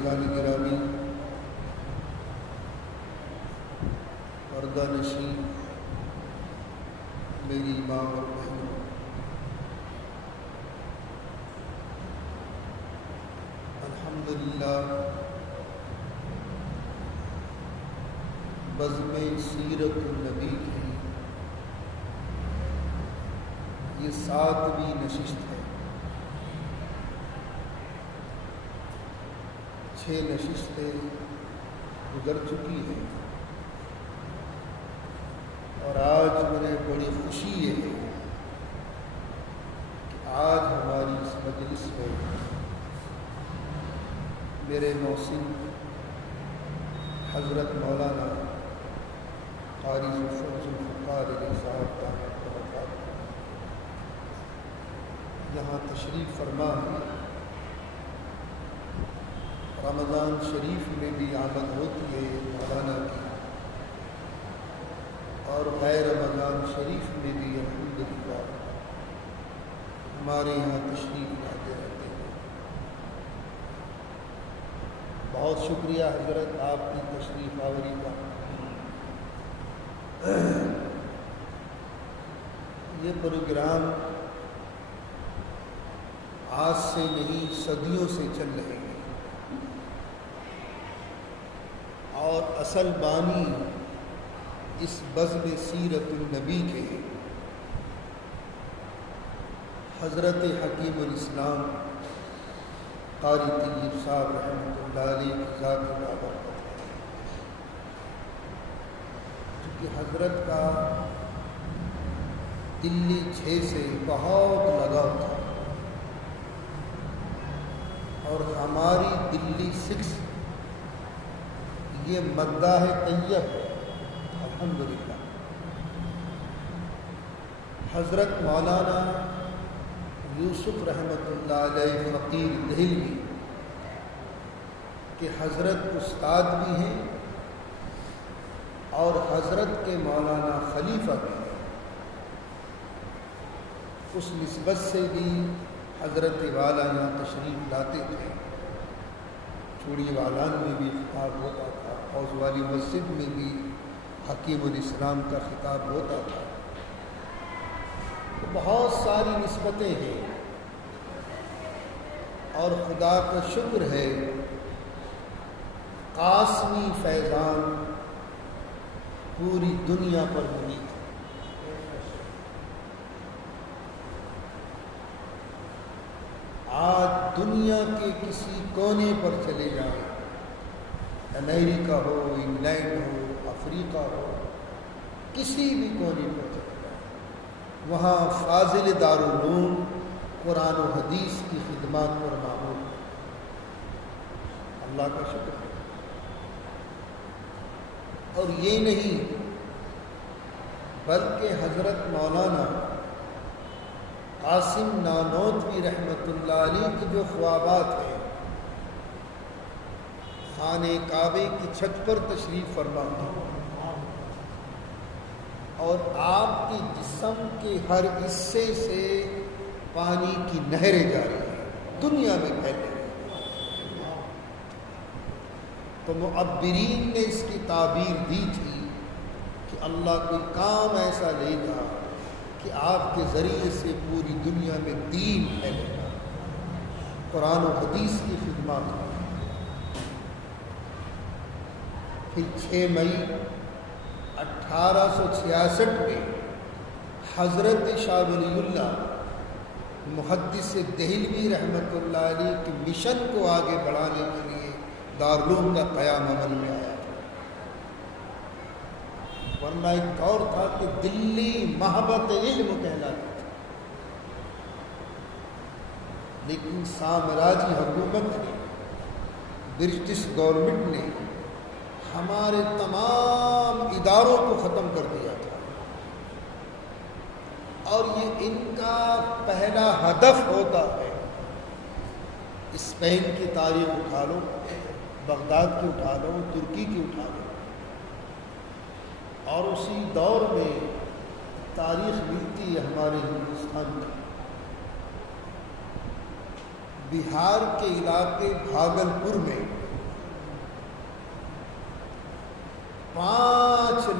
عزیزان گرامی، پردہ نشین میری ماں اور بہنوں، الحمدللہ بزم سیرت النبی کی یہ 7ویں نشست ہے۔ 6 نشستیں گزر چکی ہیں، اور آج مجھے بڑی خوشی یہ ہے کہ آج ہماری اس مجلس میں میرے محسن حضرت مولانا قاری ذوالفقار علی صاحب یہاں تشریف فرما ہے۔ رمضان شریف میں بھی آمد ہوتی ہے مولانا کی، اور غیر رمضان شریف میں بھی الحمدللہ ہمارے یہاں تشریف لاتے رہتے ہیں۔ بہت شکریہ حضرت آپ کی تشریف آوری کا۔ یہ پروگرام آج سے نہیں صدیوں سے چل رہے ہیں، اور اصل بانی اس بزم سیرت النبی کے حضرت حکیم الاسلام قاری طیب صاحب رحمۃ اللہ علیہ کی ذات بابرکت ہے، کیونکہ حضرت کا دلی 6 سے بہت لگاؤ تھا، اور ہماری دلی 6 یہ مداح طیب ہے الحمدللہ۔ حضرت مولانا یوسف رحمۃ اللہ علیہ فقیر دہلوی کہ حضرت استاد بھی ہیں اور حضرت کے مولانا خلیفہ بھی ہیں، اس نسبت سے بھی حضرت والا یہاں تشریف لاتے تھے۔ چوڑی والان میں بھی خطاب ہوتا تھا، حوض والی مسجد میں بھی حکیم الاسلام کا خطاب ہوتا تھا۔ تو بہت ساری نسبتیں ہیں، اور خدا کا شکر ہے قاسمی فیضان پوری دنیا پر محیط ہے۔ آج دنیا کے کسی کونے پر چلے جائیں، امریکہ ہو، انگلینڈ ہو، افریقہ ہو، کسی بھی کونے پر چلے جائیں، وہاں فاضل دارالعلوم قرآن و حدیث کی خدمات پر معمول ہے۔ اللہ کا شکر ہے۔ اور یہ نہیں بلکہ حضرت مولانا قاسم نانوتوی رحمۃ اللہ علیہ کی جو خوابات ہیں، خانہ کعبے کی چھت پر تشریف فرما ہیں، اور آپ کے جسم کے ہر حصے سے پانی کی نہریں جاری ہیں، دنیا میں پھیلے ہیں۔ تو معبرین نے اس کی تعبیر دی تھی کہ اللہ کوئی کام ایسا لے گا کہ آپ کے ذریعے سے پوری دنیا میں دین پھیلے گا، قرآن و حدیث کی خدمات ہوگی۔ پھر 6 مئی 1866 میں حضرت شاہ ولی اللہ محدث دہلوی رحمۃ اللہ علیہ کے مشن کو آگے بڑھانے کے لیے دارالعلوم کا قیام عمل میں آیا تھا، ورنہ ایک دور تھا کہ دلی محبت علم کہلاتی تھی، لیکن سامراجی حکومت نے، برٹش گورنمنٹ نے ہمارے تمام اداروں کو ختم کر دیا تھا، اور یہ ان کا پہلا ہدف ہوتا ہے۔ اسپین کی تاریخ اٹھا لو، بغداد کی اٹھا لو، ترکی کی اٹھا لو، اور اسی دور میں تاریخ ملتی ہے ہمارے ہندوستان کی۔ بہار کے علاقے بھاگلپور میں 5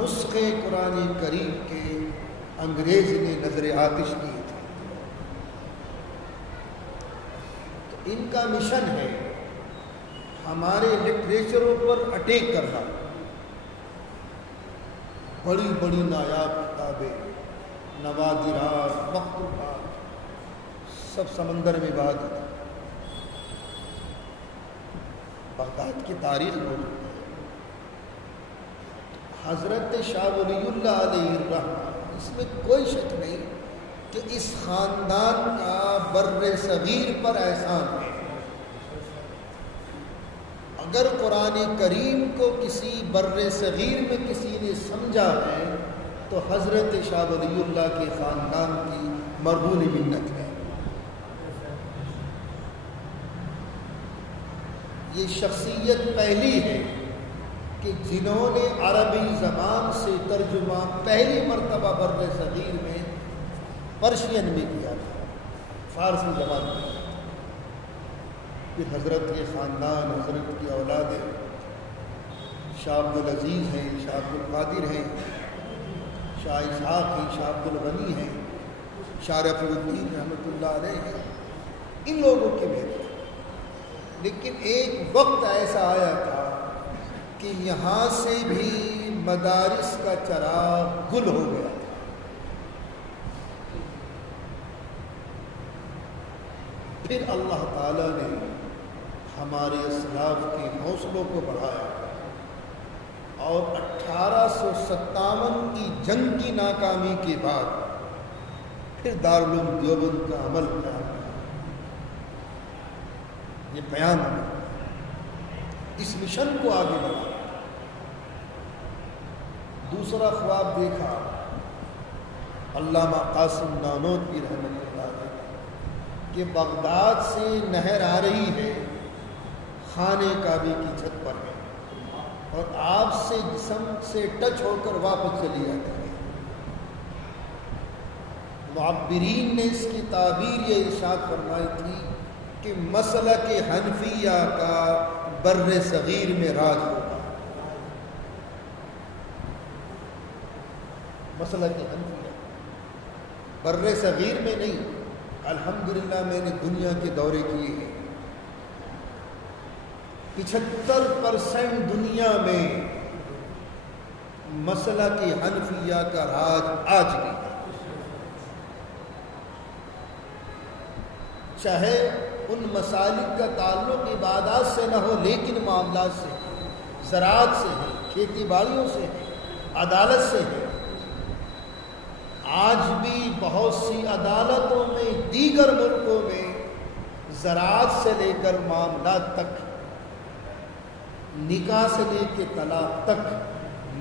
نسخے قرآن کریم کے انگریز نے نظر آتش کیے تھے. تو ان کا مشن ہے ہمارے لٹریچروں پر اٹیک کرنا. بڑی بڑی نایاب کتابیں، نوادرات، مخطوطات سب سمندر میں بہا دی تھی. بغداد کی تاریخ موجود ہے. حضرت شاہ ولی اللہ علیہ الرحمہ، اس میں کوئی شک نہیں کہ اس خاندان کا بر صغیر پر احسان ہے. اگر قرآن کریم کو کسی بر صغیر میں کسی نے سمجھا ہے تو حضرت شاہ ولی اللہ کے خاندان کی مرہون منت ہے. یہ شخصیت پہلی ہے کہ جنہوں نے عربی زبان سے ترجمہ پہلی مرتبہ بر صغیر میں پرشین میں کیا تھا، فارسی زبان میں. پھر حضرت کے خاندان، حضرت کی اولاد شاہ عبدالعزیز ہیں، شاہ عبدالقادر ہیں، شاہ اسحاق ہیں، شاہ عبدالغنی ہیں، شاہ رفیع الدین رحمۃ اللہ علیہ ہیں، ان لوگوں کی محنت. لیکن ایک وقت ایسا آیا تھا کہ یہاں سے بھی مدارس کا چراغ گل ہو گیا تھا. پھر اللہ تعالیٰ نے ہمارے اسلاف کے حوصلوں کو بڑھایا اور 1857 کی جنگ کی ناکامی کے بعد پھر دارالعلوم دیوبند کا عمل کیا. یہ بیان اس مشن کو آگے بڑھا. دوسرا خواب دیکھا علامہ قاسم نانوتوی رحمۃ اللہ علیہ کہ بغداد سے نہر آ رہی ہے، خانہ کعبے کی چھت پر ہے اور آپ سے جسم سے ٹچ ہو کر واپس چلی جاتی ہے. معبرین نے اس کی تعبیر یہ ارشاد فرمائی تھی کہ مسلک حنفیہ کا بر صغیر میں راج ہوگا. مسلک حنفیہ بر صغیر میں نہیں. الحمدللہ میں نے دنیا کے دورے کیے ہیں. 75% دنیا میں مسلک حنفیہ کا راج آج بھی ہے. چاہے ان مسالک کا تعلق عبادات سے نہ ہو لیکن معاملات سے، زراعت سے ہے، کھیتی باڑیوں سے ہے، عدالت سے ہے. آج بھی بہت سی عدالتوں میں، دیگر ملکوں میں زراعت سے لے کر معاملات تک، نکاح سے لے کے طلاق تک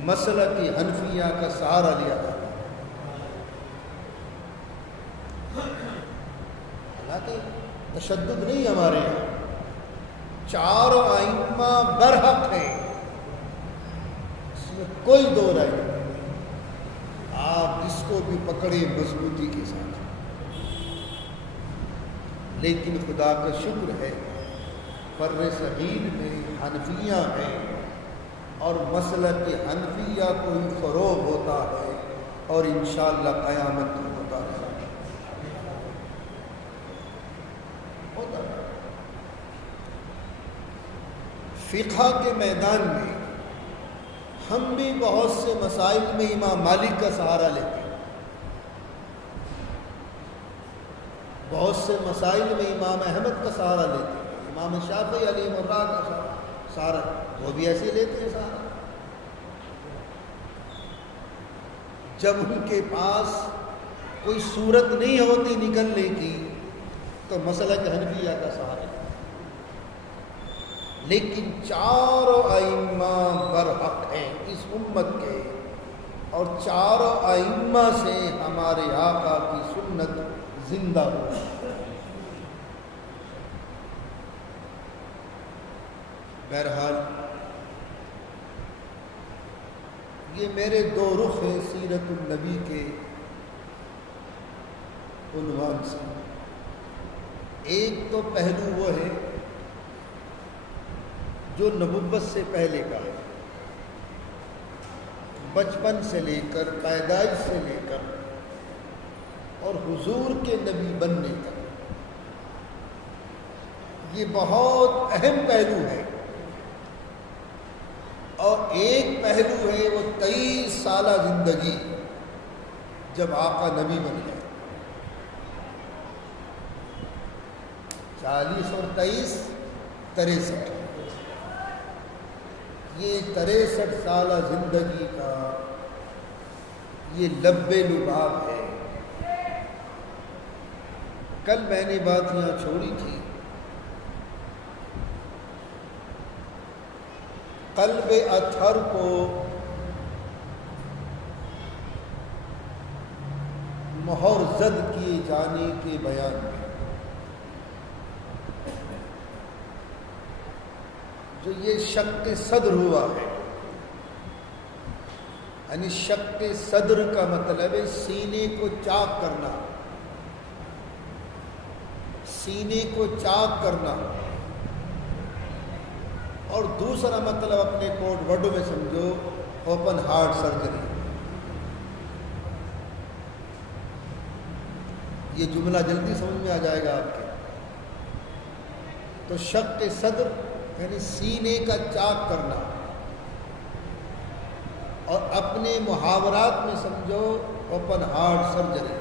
مسلک حنفیہ کا سہارا لیا جاتا ہے. حالانکہ تشدد نہیں ہمارے یہاں، 4 ائمہ برحق ہیں، اس میں کوئی دو رائے نہیں. آپ اس کو بھی پکڑے مضبوطی کے ساتھ. لیکن خدا کا شکر ہے بر صغیر میں حنفیہ ہیں اور مسلک حنفیہ کو ہی فروغ ہوتا ہے اور انشاءاللہ قیامت تک ہوتا رہے گا. فقہ کے میدان میں ہم بھی بہت سے مسائل میں امام مالک کا سہارا لیتے ہیں، بہت سے مسائل میں امام احمد کا سہارا لیتے ہیں، امام شافعی علیہ الرحمہ کا سہارا وہ بھی ایسے لیتے ہیں سہارا. جب ان کے پاس کوئی صورت نہیں ہوتی نکلنے کی تو مسلک حنفیہ کا سہارا. لیکن 4 ائمہ برحق ہیں اس امت کے، اور 4 ائمہ سے ہمارے آقا کی سنت زندہ ہو. بہرحال یہ میرے 2 رخ ہیں سیرت النبی کے عنوان سے. ایک تو پہلو وہ ہے جو نبوت سے پہلے کا ہے، بچپن سے لے کر، پیدائش سے لے کر اور حضور کے نبی بننے تک، یہ بہت اہم پہلو ہے۔ اور ایک پہلو ہے وہ 23 سالہ زندگی، جب آقا نبی بن گئے۔ 40 اور 23 63، یہ 63 سالہ زندگی کا یہ لب لباب ہے۔ کل میں نے بات یہاں چھوڑی تھی، قلب اطہر کو مہر زد کیے جانے کے بیان میں جو یہ شق صدر ہوا ہے، یعنی شق صدر کا مطلب ہے سینے کو چاک کرنا، سینے کو چاک کرنا، اور دوسرا مطلب اپنے کوڈ ورڈوں میں سمجھو اوپن ہارٹ سرجری۔ یہ جملہ جلدی سمجھ میں آ جائے گا آپ کے۔ تو شق صدر یعنی سینے کا چاک کرنا، اور اپنے محاورات میں سمجھو اوپن ہارٹ سرجری۔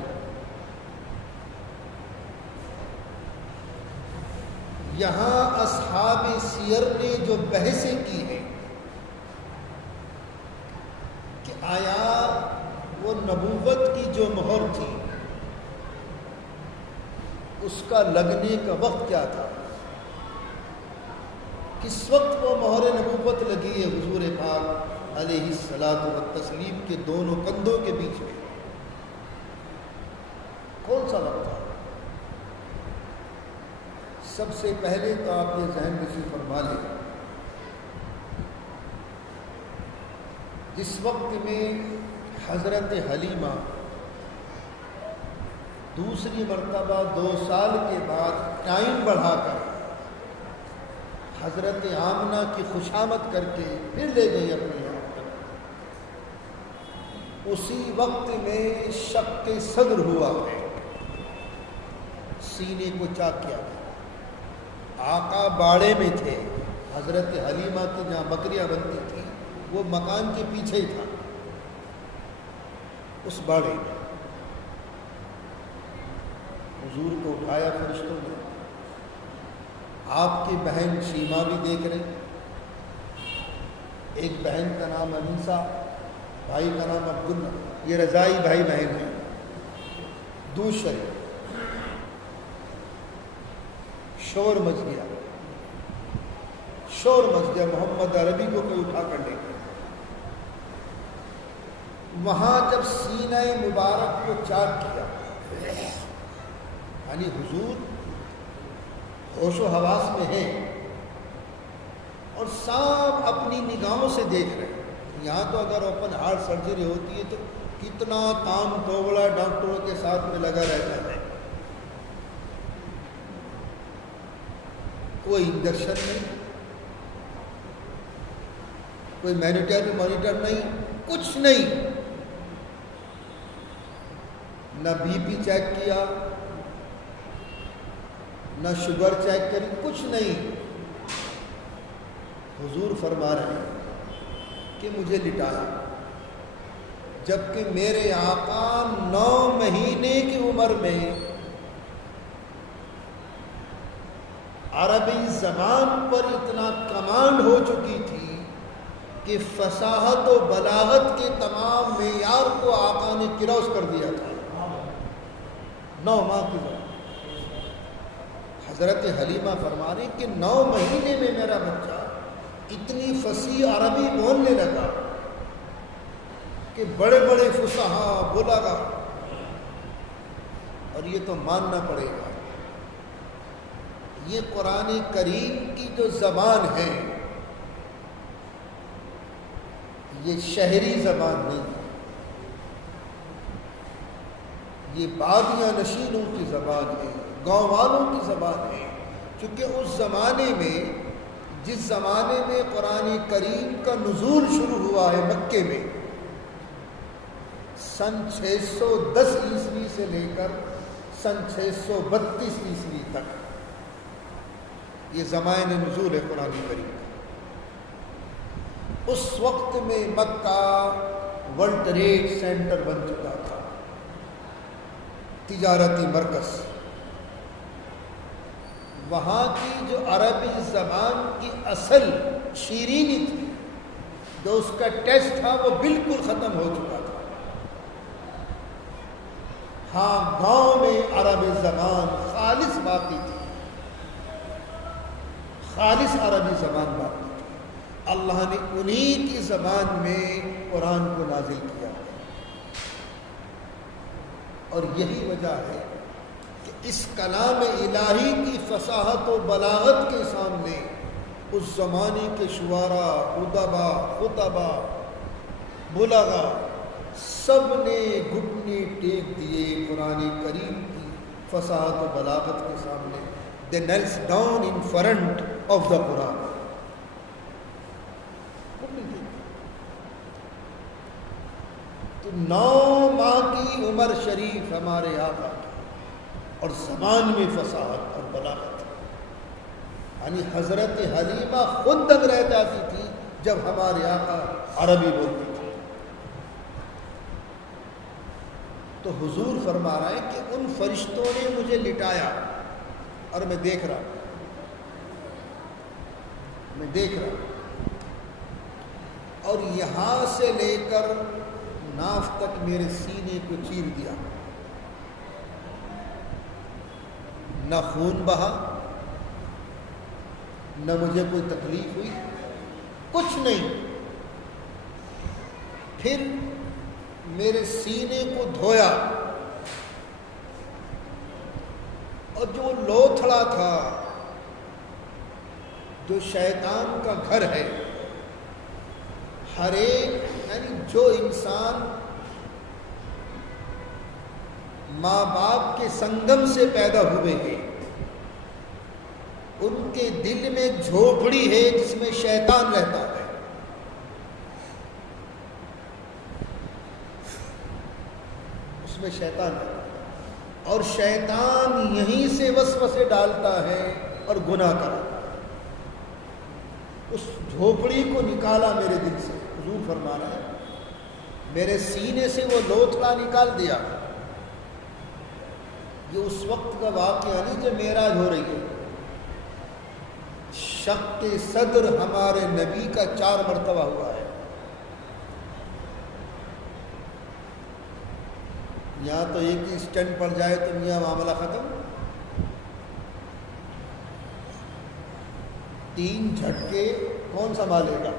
یہاں اصحاب سیر نے جو بحثیں کی ہیں کہ آیا وہ نبوت کی جو مہر تھی اس کا لگنے کا وقت کیا تھا، کس وقت وہ مہر نبوت لگی ہے حضور پاک علیہ الصلاۃ والتسلیم کے دونوں کندھوں کے بیچ میں، کون سا وقت تھا؟ سب سے پہلے تو آپ یہ ذہن نشین فرما لیں، جس وقت میں حضرت حلیمہ دوسری مرتبہ 2 سال کے بعد ٹائم بڑھا کر حضرت آمنہ کی خوشامد کر کے پھر لے گئی اپنے یہاں پر، اسی وقت میں شق صدر ہوا ہے، سینے کو چاک کیا گیا۔ آقا باڑے میں تھے، حضرت حلیمہ کی جہاں بکریاں بنتی تھیں وہ مکان کے پیچھے ہی تھا، اس باڑے میں حضور کو اٹھایا فرشتوں نے، آپ کی بہن شیما بھی دیکھ رہے، ایک بہن کا نام انیسا، بھائی کا نام عبداللہ، یہ رضائی بھائی بہن ہیں، دوسرے شور مچ گیا، شور مچ گیا، محمد عربی کو کوئی اٹھا کر لے گیا۔ وہاں جب سینہ مبارک کو چاک کیا، یعنی حضور ہوش و حواس میں ہیں اور صاحب اپنی نگاہوں سے دیکھ رہے ہیں۔ یہاں تو اگر اوپن ہارٹ سرجری ہوتی ہے تو کتنا تام توڑا ڈاکٹروں کے ساتھ میں لگا رہتا ہے، کوئی انجیکشن نہیں، کوئی مانیٹر نہیں، کچھ نہیں، نہ بی پی چیک کیا، نہ شوگر چیک کری، کچھ نہیں۔ حضور فرما رہے ہیں کہ مجھے لٹایا، جبکہ میرے آقا 9 مہینے کی عمر میں عربی زبان پر اتنا کمانڈ ہو چکی تھی کہ فصاحت و بلاغت کے تمام معیار کو آقا نے کراس کر دیا تھا۔ 9 ماہ کی زبان، حضرت حلیمہ فرما رہی کہ 9 مہینے میں میرا بچہ اتنی فصیح عربی بولنے لگا کہ بڑے بڑے فصحا بلاغا، اور یہ تو ماننا پڑے گا یہ قرآن کریم کی جو زبان ہے یہ شہری زبان نہیں ہے، یہ بادیاں نشینوں کی زبان ہے، گاؤں والوں کی زبان ہے۔ چونکہ اس زمانے میں، جس زمانے میں قرآن کریم کا نزول شروع ہوا ہے مکے میں، سن 610 عیسوی سے لے کر سن 632 عیسوی تک یہ زمانہ نزول ہے قرآن کریم کا۔ اس وقت میں مکہ ورلڈ ٹریڈ سینٹر بن چکا تھا، تجارتی مرکز۔ وہاں کی جو عربی زبان کی اصل شیرینی تھی، جو اس کا ٹیسٹ تھا، وہ بالکل ختم ہو چکا تھا۔ ہاں، گاؤں میں عربی زبان خالص باقی تھی، خالص عربی زبان باقی تھی۔ اللہ نے انہی کی زبان میں قرآن کو نازل کیا، اور یہی وجہ ہے کہ اس کلام الہی کی فصاحت و بلاغت کے سامنے اس زمانے کے شعراء، ادبا، خطبا، بلغا سب نے گھٹنے ٹیک دیے قرآن کریم کی فصاحت و بلاغت کے سامنے۔ They knelt down in front of the Quran۔ تو 9 ماہ کی عمر شریف ہمارے آقا کی، اور زبان میں فصاحت اور بلاغت، یعنی حضرت حلیمہ خود دنگ رہ جاتی تھی جب ہمارے آقا عربی بولتے تھے۔ تو حضور فرما رہے ہیں کہ ان فرشتوں نے مجھے لٹایا اور میں دیکھ رہا ہوں، اور یہاں سے لے کر ناف تک میرے سینے کو چیر دیا، نہ خون بہا، نہ مجھے کوئی تکلیف ہوئی، کچھ نہیں۔ پھر میرے سینے کو دھویا، اور جو لوتھڑا تھا، جو شیطان کا گھر ہے، ہر ایک، یعنی جو انسان ماں باپ کے سنگم سے پیدا ہوئے ہیں، ان کے دل میں جھوپڑی ہے جس میں شیطان رہتا ہے۔ اس میں شیطان ہے، اور شیطان یہیں سے وسوسے ڈالتا ہے اور گناہ کراتا ہے۔ اس جھوپڑی کو نکالا میرے دل سے، حضور فرما رہا ہے، میرے سینے سے وہ لوتھڑا نکال دیا۔ یہ اس وقت کا واقعہ نہیں جب معراج ہو رہی ہے۔ شق صدر ہمارے نبی کا 4 مرتبہ ہوا ہے۔ یہاں تو ایک ہی اسٹینڈ پڑ جائے تو میاں معاملہ ختم۔ 3 جھٹکے کون سنبھالے گا؟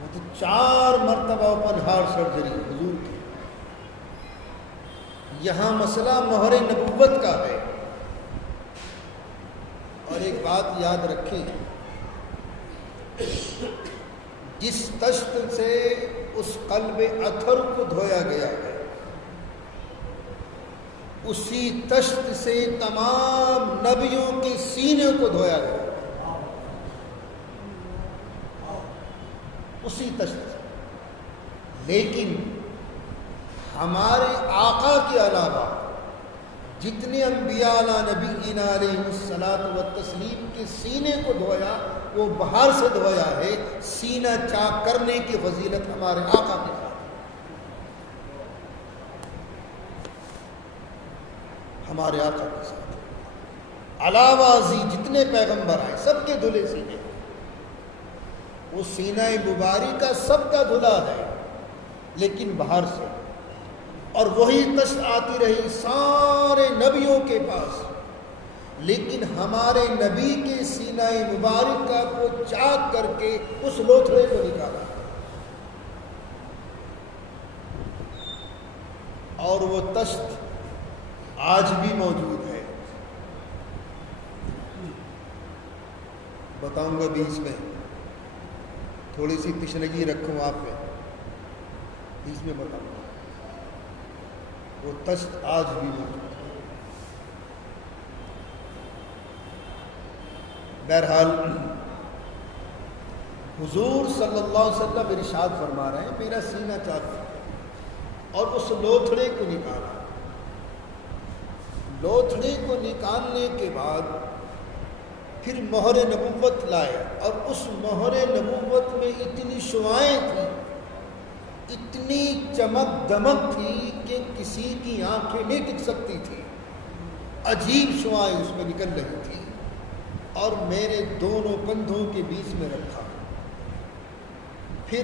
وہ تو 4 مرتبہ اوپن ہارٹ سرجری حضور کی۔ یہاں مسئلہ مہر نبوت کا ہے۔ اور ایک بات یاد رکھیں، جس طشت سے اس قلب اطہر کو دھویا گیا ہے، اسی طشت سے تمام نبیوں کے سینے کو دھویا گیا، اسی طشت سے۔ لیکن ہمارے آقا کے علاوہ جتنے انبیاء علیہ نبینا علیہ الصلاۃ والتسلیم کے سینے کو دھویا، وہ باہر سے دھویا ہے۔ سینہ چاک کرنے کی فضیلت ہمارے آقا کے ساتھ، ہمارے آقا کے ساتھ۔ علاوہ ازیں جتنے پیغمبر آئے سب کے دھلے سینے، وہ سینہ مبارک کا سب کا دھلا ہے، لیکن باہر سے۔ اور وہی طشت آتی رہی سارے نبیوں کے پاس، لیکن ہمارے نبی کے سینہ مبارک کا کو چاک کر کے اس لوتھڑے کو نکالا، اور وہ طشت آج بھی موجود ہے۔ بتاؤں گا بیچ میں، تھوڑی سی تشنگی رکھوں آپ میں، بیچ میں بتاؤں گا۔ وہ طشت آج بھی موجود ہے۔ بہرحال حضور صلی اللہ علیہ وسلم ارشاد فرما رہے ہیں، میرا سینہ چاک ہے۔ اور اس لوتھڑے کو نکالا. لوتھڑے کو نکالنے کے بعد پھر مہر نبوت لائے اور اس مہر نبوت میں اتنی شعائیں تھیں، اتنی چمک دمک تھی کہ کسی کی آنکھیں نہیں ٹک سکتی تھی. عجیب شعائیں اس میں نکل رہی تھی اور میرے دونوں کندھوں کے بیچ میں رکھا. پھر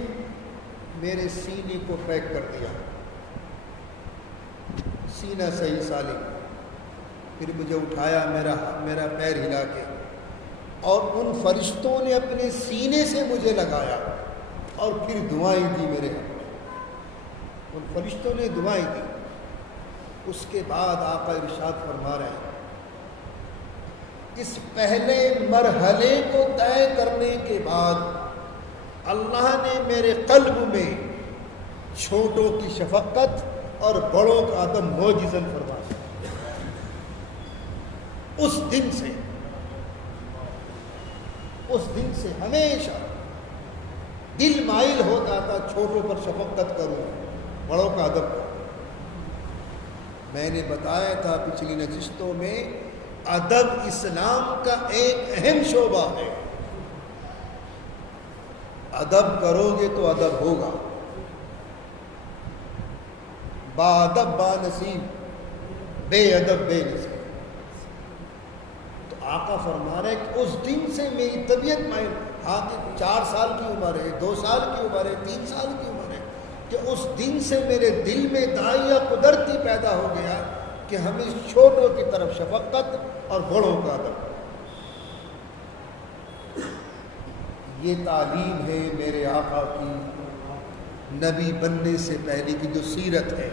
میرے سینے کو پیک کر دیا، سینہ صحیح سالم. پھر مجھے اٹھایا میرا پیر ہلا کے، اور ان فرشتوں نے اپنے سینے سے مجھے لگایا اور پھر دعائیں دی میرے حق میں. ان فرشتوں نے دعائیں دی. اس کے بعد آقا ارشاد فرما رہے ہیں، اس پہلے مرحلے کو طے کرنے کے بعد اللہ نے میرے قلب میں چھوٹوں کی شفقت اور بڑوں کا ادب معجزاً فرمایا. اس دن سے ہمیشہ دل مائل ہوتا تھا چھوٹوں پر شفقت کروں، بڑوں کا ادب کروں. میں نے بتایا تھا پچھلی نشستوں میں، ادب اسلام کا ایک اہم شعبہ ہے. ادب کرو گے تو ادب ہوگا. با ادب با نصیب، بے ادب بے نصیب. تو آقا فرما رہے کہ اس دن سے میری طبیعت مائل، ہاں کہ 4 سال کی عمر ہے، 2 سال کی عمر ہے، 3 سال کی عمر ہے، کہ اس دن سے میرے دل میں داعیہ قدرتی پیدا ہو گیا کہ ہمیں چھوٹوں کی طرف شفقت اور بڑوں کا ادب. یہ تعلیم ہے میرے آقا کی نبی بننے سے پہلے کی جو سیرت ہے.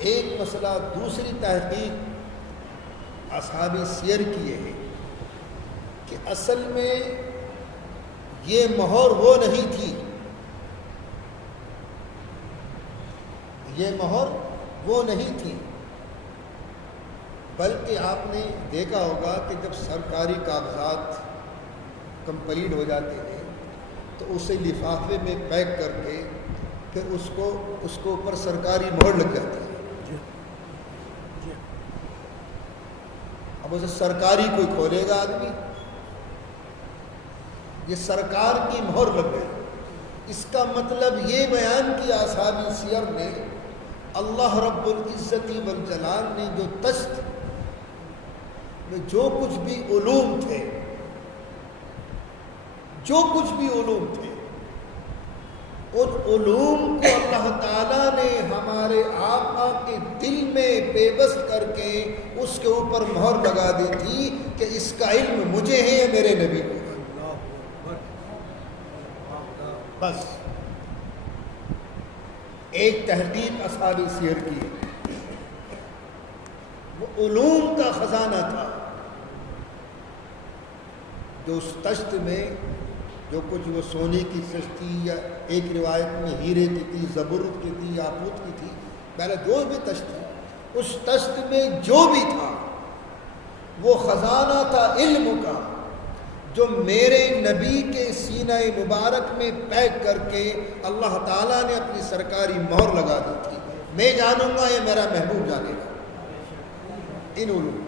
ایک مسئلہ، دوسری تحقیق اصحاب سیر کی یہ ہے کہ اصل میں یہ مہر وہ نہیں تھی، بلکہ آپ نے دیکھا ہوگا کہ جب سرکاری کاغذات کمپلیٹ ہو جاتے ہیں تو اسے لفافے میں پیک کر کے پھر اس کو اوپر سرکاری مہر لگ جاتی ہے. اب اسے سرکاری کوئی کھولے گا آدمی، یہ سرکار کی مہر لگ گئی. اس کا مطلب یہ بیان کیا اصحاب سیر نے، اللہ رب العزت والجلال نے جو تشت میں جو کچھ بھی علوم تھے، ان علوم کو اللہ تعالیٰ نے ہمارے آقا کے دل میں بے بس کر کے اس کے اوپر مہر لگا دی تھی کہ اس کا علم مجھے ہے یا میرے نبی کو. بس ایک تحقیق اصحاب سیر کی ہے. وہ علوم کا خزانہ تھا جو اس تشت میں جو کچھ وہ سونے کی چشت تھی، یا ایک روایت میں ہیرے کی تھی، زبرد کی تھی، یاقوت کی تھی، پہلے جو بھی تشت تھی، اس تشت میں جو بھی تھا وہ خزانہ تھا علم کا، جو میرے نبی کے سینہ مبارک میں پیک کر کے اللہ تعالیٰ نے اپنی سرکاری مہر لگا دی تھی. میں جانوں گا یا میرا محبوب جانے گا. ان علوم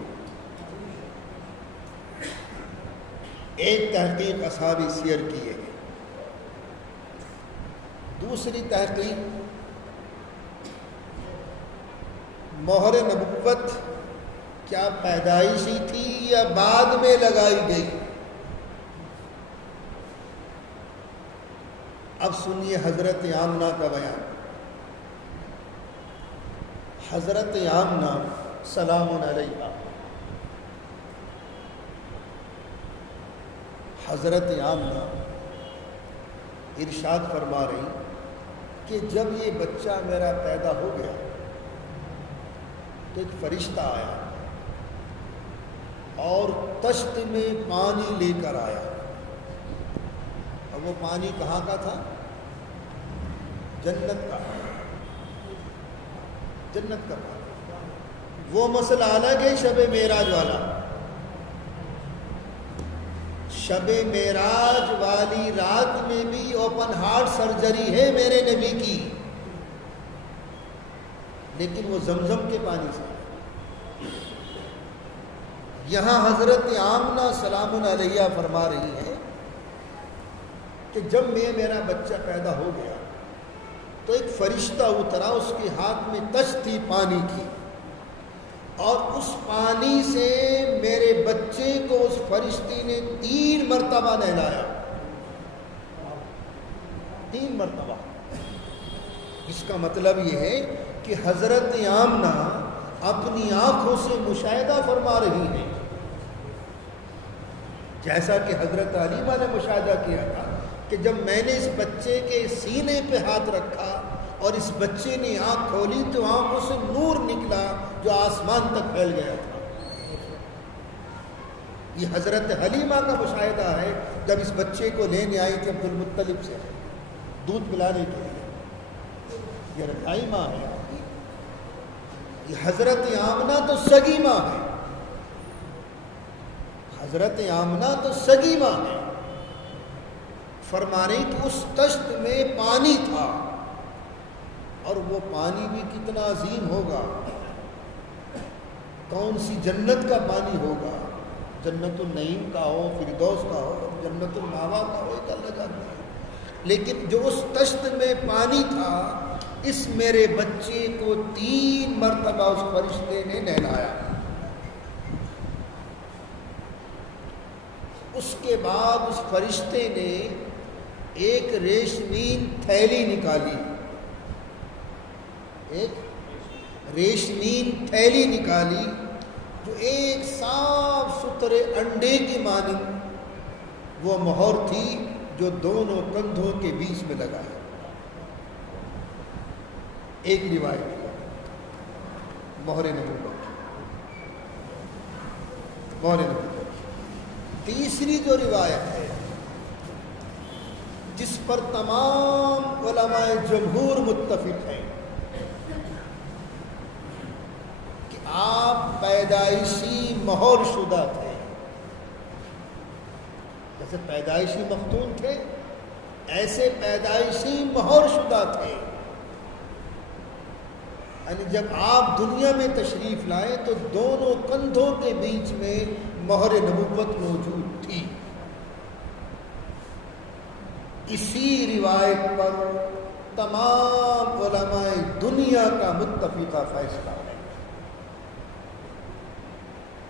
ایک تحقیق اصحاب سیر کی ہے. دوسری تحقیق، مہر نبوت کیا پیدائشی تھی یا بعد میں لگائی گئی؟ اب سنیے حضرت آمنہ کا بیان. حضرت آمنہ سلام علیہا، حضرت آمنہ ارشاد فرما رہی کہ جب یہ بچہ میرا پیدا ہو گیا تو ایک فرشتہ آیا اور تشت میں پانی لے کر آیا. اور وہ پانی کہاں کا تھا؟ جنت کا. جنت کا پانی. وہ مسئلہ الگ ہے شب معراج والا. شب معراج والی رات میں بھی اوپن ہارٹ سرجری ہے میرے نبی کی، لیکن وہ زمزم کے پانی سے۔ یہاں حضرت آمنہ سلام علیہ فرما رہی ہے کہ جب میرا بچہ پیدا ہو گیا تو ایک فرشتہ اترا، اس کے ہاتھ میں تش تھی پانی کی، اور اس پانی سے میرے بچے کو اس فرشتے نے 3 مرتبہ نہلایا، 3 مرتبہ۔ اس کا مطلب یہ ہے کہ حضرت آمنہ اپنی آنکھوں سے مشاہدہ فرما رہی ہیں، جیسا کہ حضرت علیمہ نے مشاہدہ کیا تھا کہ جب میں نے اس بچے کے سینے پہ ہاتھ رکھا اور اس بچے نے آنکھ کھولی تو آنکھوں سے نور نکلا جو آسمان تک پھیل گیا تھا۔ یہ حضرت حلیمہ کا مشاہدہ ہے جب اس بچے کو لینے آئی تھی عبد المطلب سے دودھ پلانے کے لیے۔ یہ رضائی ماں ہے، یہ حضرت آمنہ تو سگی ماں ہے، حضرت آمنہ تو سگی ماں ہے۔ فرما رہی کہ اس تشت میں پانی تھا، اور وہ پانی بھی کتنا عظیم ہوگا، کون سی جنت کا پانی ہوگا، جنت النعیم کا ہو، فردوس کا ہو، جنت الماوا کا ہو، ایک اللہ جانتا ہے، لیکن جو اس تشت میں پانی تھا اس میرے بچے کو 3 مرتبہ اس فرشتے نے نہلایا۔ اس کے بعد اس فرشتے نے ایک ریشمین تھیلی نکالی، ایک ریشمین تھیلی نکالی جو ایک صاف ستھرے انڈے کی مانند وہ مہر تھی جو دونوں کندھوں کے بیچ میں لگا ہے۔ ایک روایت مہر نبوت، مہر نبوت۔ تیسری جو روایت ہے جس پر تمام علماء جمہور متفق ہیں کہ آپ پیدائشی مہر شدہ تھے، جیسے پیدائشی مختون تھے ایسے پیدائشی مہر شدہ تھے، یعنی جب آپ دنیا میں تشریف لائے تو دونوں کندھوں کے بیچ میں مہر نبوت موجود تھی۔ اسی روایت پر تمام علماء دنیا کا متفقہ فیصلہ ہے،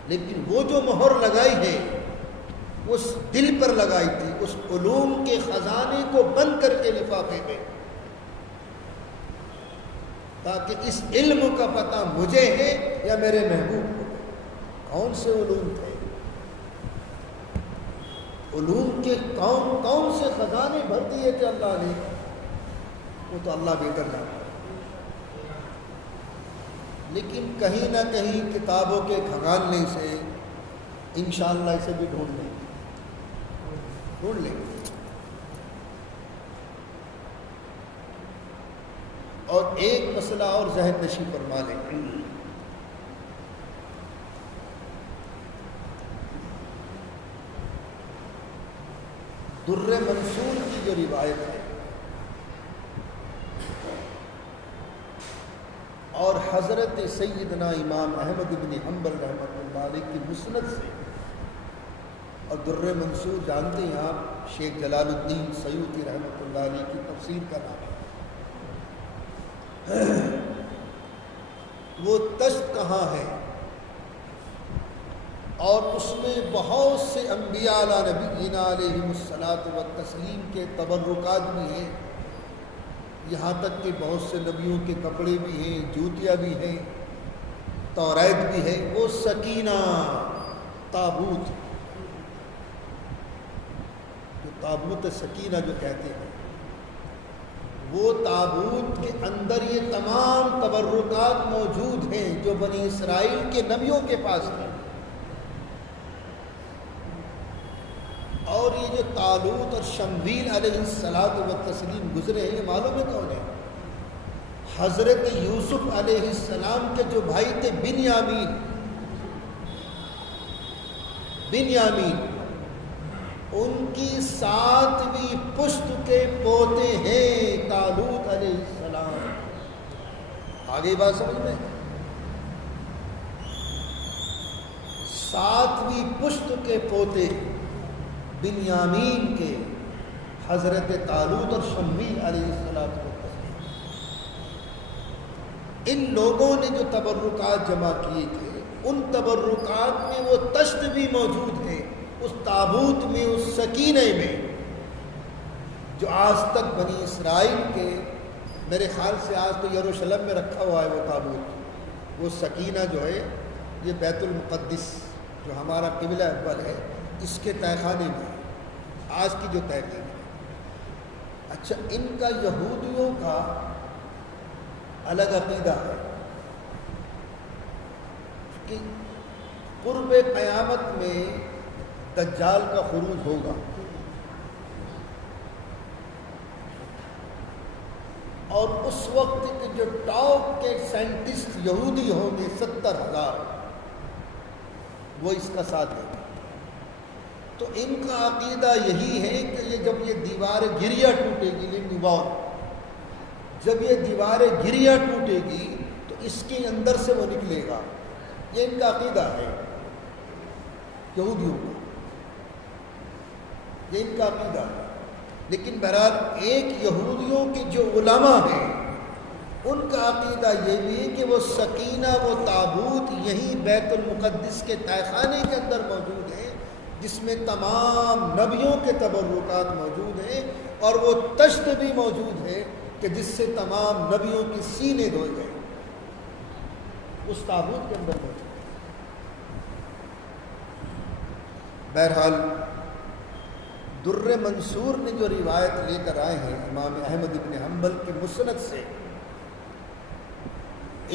لیکن وہ جو مہر لگائی ہے اس دل پر لگائی تھی، اس علوم کے خزانے کو بند کر کے لفافے میں، تاکہ اس علم کا پتہ مجھے ہے یا میرے محبوب کو۔ کون سے علوم تھے، علوم کے کون سے خزانے بھر دیے تھے اللہ نے، وہ تو اللہ بہتر جانتا ہے، لیکن کہیں نہ کہیں کتابوں کے کھنگالنے سے انشاءاللہ اسے بھی ڈھونڈ لیں گے۔ اور ایک مسئلہ اور ذہن نشی فرما لیں، در منصور کی جو روایت ہے اور حضرت سیدنا امام احمد بن حنبل رحمۃ اللہ علیہ کی مسند سے، اور در منصور جانتے ہیں آپ شیخ جلال الدین سیوطی رحمۃ اللہ علیہ کی تفسیر کا نام ہے۔ وہ تشت کہاں ہے اور اس میں بہت سے انبیاء علی نبینا علیہم الصلاۃ والتسلیم کے تبرکات بھی ہیں، یہاں تک کہ بہت سے نبیوں کے کپڑے بھی ہیں، جوتیاں بھی ہیں، توریت بھی ہے۔ وہ سکینہ تابوت، جو تابوت سکینہ جو کہتے ہیں، وہ تابوت کے اندر یہ تمام تبرکات موجود ہیں جو بنی اسرائیل کے نبیوں کے پاس ہیں۔ اور یہ جو طالوت اور شمویل علیہ الصلاۃ والتسلیم گزرے ہیں، یہ معلوم ہے کون ہے؟ حضرت یوسف علیہ السلام کے جو بھائی تھے بنیامین، ان کی 7ویں پشت کے پوتے ہیں طالوت علیہ السلام. آگے بات سمجھ میں؟ 7ویں پشت کے پوتے بنیامین کے حضرت طالوت اور شمویل علیہ السلام. ان لوگوں نے جو تبرکات جمع کیے تھے ان تبرکات میں وہ تشت بھی موجود ہے، اس تابوت میں، اس سکینہ میں جو آج تک بنی اسرائیل کے، میرے خیال سے آج تو یروشلم میں رکھا ہوا ہے وہ تابوت. وہ سکینہ جو ہے یہ بیت المقدس جو ہمارا قبلہ اول ہے اس کے تہہ خانے میں آج کی جو تحقیق ہے. اچھا، ان کا یہودیوں کا الگ عقیدہ ہے کہ قرب قیامت میں دجال کا خروج ہوگا، اور اس وقت کے جو ٹاپ کے سائنٹسٹ یہودی ہوں گے 70,000 وہ اس کا ساتھ دیں گے. تو ان کا عقیدہ یہی ہے کہ یہ جب یہ دیوار گریا ٹوٹے گی، جب یہ دیوار گریا ٹوٹے گی تو اس کے اندر سے وہ نکلے گا. یہ ان کا عقیدہ ہے یہودیوں کا، یہ ان کا عقیدہ ہے. لیکن بہرحال ایک یہودیوں کے جو علماء ہیں ان کا عقیدہ یہ بھی ہے کہ وہ سکینہ، وہ تابوت یہیں بیت المقدس کے تہہ خانے کے اندر موجود ہے، جس میں تمام نبیوں کے تبرکات موجود ہیں، اور وہ تشت بھی موجود ہے کہ جس سے تمام نبیوں کے سینے دھوئے گئے اس تابوت کے اندر موجود ہے. بہرحال در منصور نے جو روایت لے کر آئے ہیں امام احمد بن حنبل کی مسند سے،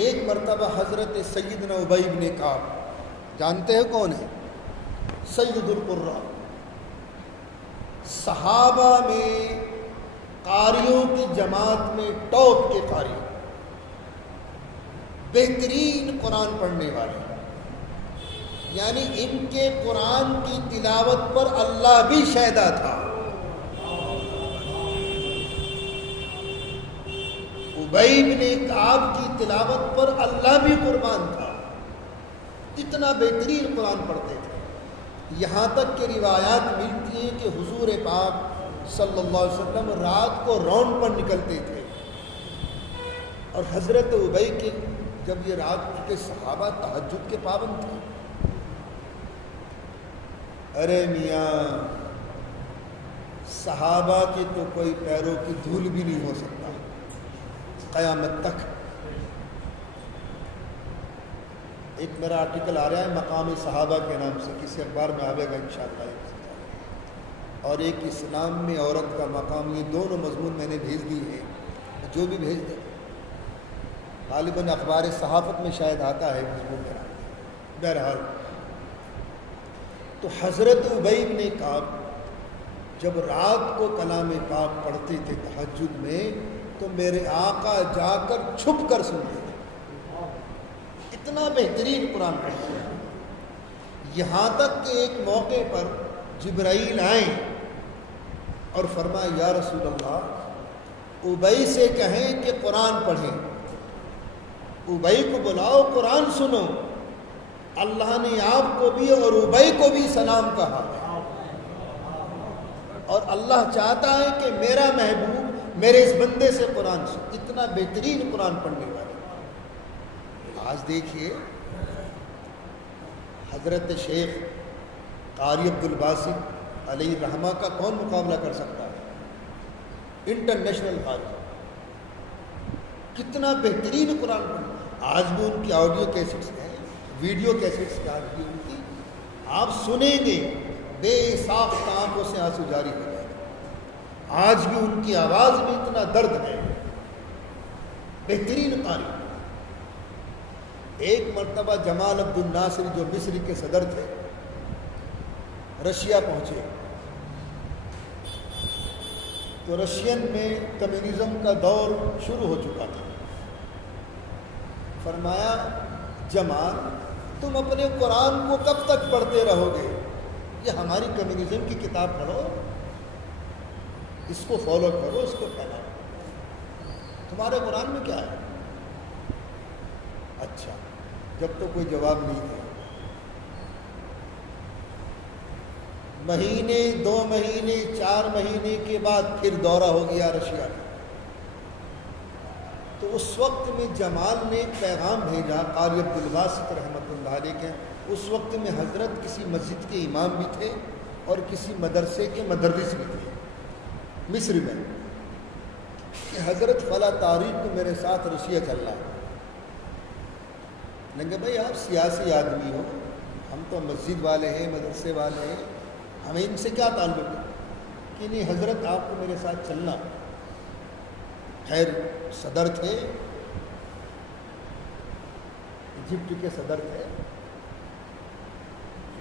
ایک مرتبہ حضرت سیدنا ابی بن کعب، جانتے ہیں کون ہے؟ سید القراء، صحابہ میں قاریوں کی جماعت میں ٹاپ کے قاری، بہترین قرآن پڑھنے والے، یعنی ان کے قرآن کی تلاوت پر اللہ بھی شہدا تھا. ابی بن کعب کی تلاوت پر اللہ بھی قربان تھا، اتنا بہترین قرآن پڑھتے تھے. یہاں تک کہ روایات ملتی ہیں کہ حضور پاک صلی اللہ علیہ وسلم رات کو راؤنڈ پر نکلتے تھے، اور حضرت ابی کے جب یہ رات کے صحابہ تہجد کے پابند تھے. ارے میاں، صحابہ کی تو کوئی پیروں کی دھول بھی نہیں ہو سکتا قیامت تک. ایک میرا آرٹیکل آ رہا ہے مقام صحابہ کے نام سے، کسی اخبار میں آئے گا انشاءاللہ، اور ایک اسلام میں عورت کا مقام. یہ دونوں مضمون میں نے بھیج دی ہے، جو بھی بھیج دیں. غالباً اخبار صحافت میں شاید آتا ہے مضمون میرا. بہرحال تو حضرت ابی بن کعب جب رات کو کلام پاک پڑھتے تھے تہجد میں تو میرے آقا جا کر چھپ کر سنتے تھے، اتنا بہترین قرآن پڑھتے ہیں. یہاں تک کہ ایک موقع پر جبرائیل آئیں اور فرمایا یا رسول اللہ ابی سے کہیں کہ قرآن پڑھیں، ابی کو بلاؤ قرآن سنو. اللہ نے آپ کو بھی اور ابی کو بھی سلام کہا، اور اللہ چاہتا ہے کہ میرا محبوب میرے اس بندے سے قرآن سن. اتنا بہترین قرآن پڑھنے والے. آج دیکھیے حضرت شیخ قاری عبد الباسط علیہ الرحمہ کا کون مقابلہ کر سکتا ہے؟ انٹرنیشنل قاری، کتنا بہترین قرآن پڑھنا. آج بھی ان کی آڈیو کیسٹس ہیں، ویڈیو کیسٹس کی ان کی آپ سنیں گے بے ساخت آنکھوں سے آنسو جاری ہو جائے گا. آج بھی ان کی آواز میں اتنا درد ہے. بہترین قاری. ایک مرتبہ جمال عبد الناصر جو مصر کے صدر تھے رشیا پہنچے تو رشین میں کمیونزم کا دور شروع ہو چکا تھا. فرمایا جمال تم اپنے قرآن کو کب تک پڑھتے رہو گے؟ یہ ہماری کمیونزم کی کتاب پڑھو، اس کو فالو کرو، اس کو پھیلاؤ۔ تمہارے قرآن میں کیا ہے؟ اچھا، جب تو کوئی جواب نہیں دے، مہینے 2 مہینے 4 مہینے کے بعد پھر دورہ ہو گیا رشیا کا، تو اس وقت میں جمال نے ایک پیغام بھیجا، قاری عبدالباسط رحمۃ اللہ علیہ کے، اس وقت میں حضرت کسی مسجد کے امام بھی تھے اور کسی مدرسے کے مدرس بھی تھے مصر میں، کہ حضرت فلاں تاریخ کو میرے ساتھ روسیہ چل رہا ہے۔ لیں گے بھائی آپ سیاسی آدمی ہو، ہم تو مسجد والے ہیں، مدرسے والے ہیں، ہمیں ان سے کیا تعلق ہے؟ کہ نہیں حضرت آپ کو میرے ساتھ چلنا۔ خیر صدر تھے، ایجپٹ کے صدر تھے،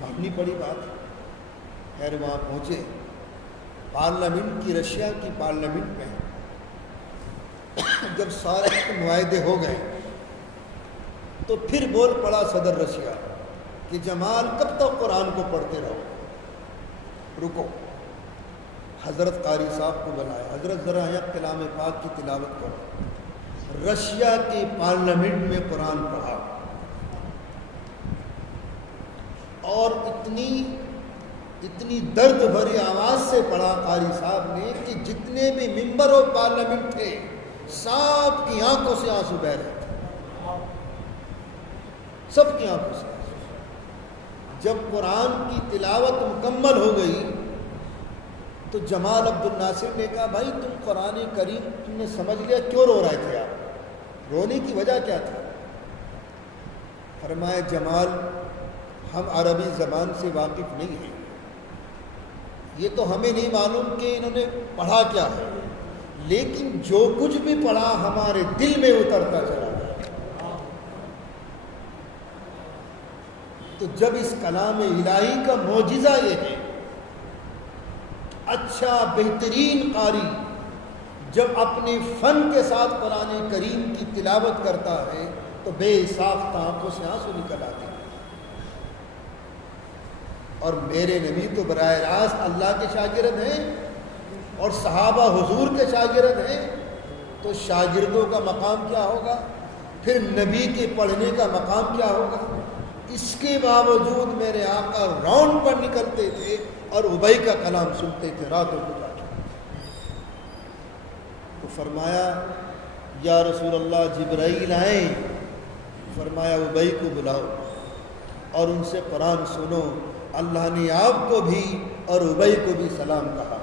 ماننی پڑی بات۔ خیر وہاں پہنچے، پارلیمنٹ کی، رشیا کی پارلیمنٹ میں جب سارے معاہدے ہو گئے تو پھر بول پڑا صدر رشیا کہ جمال کب تک قرآن کو پڑھتے رہو، رکو۔ حضرت قاری صاحب کو بلایا، حضرت ذرا یک کلام پاک کی تلاوت کرو۔ رشیا کی پارلیمنٹ میں قرآن پڑھا، اور اتنی درد بھری آواز سے پڑھا قاری صاحب نے کہ جتنے بھی ممبر و پارلیمنٹ تھے سب کی آنکھوں سے آنسو بہہ رہے تھے، سب کی آنکھوں سے آنسو۔ جب قرآن کی تلاوت مکمل ہو گئی تو جمال عبد الناصر نے کہا بھائی تم قرآن کریم تم نے سمجھ لیا، کیوں رو رہے تھے آپ؟ رونے کی وجہ کیا تھی؟ فرمایا جمال ہم عربی زبان سے واقف نہیں ہیں، یہ تو ہمیں نہیں معلوم کہ انہوں نے پڑھا کیا ہے، لیکن جو کچھ بھی پڑھا ہمارے دل میں اترتا چلا گیا۔ تو جب اس کلام الہی کا معجزہ یہ ہے، اچھا بہترین قاری جب اپنے فن کے ساتھ قرآن کریم کی تلاوت کرتا ہے تو بے ساختہ آنکھوں سے آنسو نکل آتے ہیں۔ اور میرے نبی تو براہ راست اللہ کے شاگرد ہیں اور صحابہ حضور کے شاگرد ہیں، تو شاگردوں کا مقام کیا ہوگا، پھر نبی کے پڑھنے کا مقام کیا ہوگا؟ اس کے باوجود میرے آقا راؤنڈ پر نکلتے تھے اور ابئی کا کلام سنتے تھے راتوں کو جا کے۔ تو فرمایا یا رسول اللہ جبرائیل آئیں، فرمایا ابئی کو بلاؤ اور ان سے قرآن سنو، اللہ نے آپ کو بھی اور ابئی کو بھی سلام کہا۔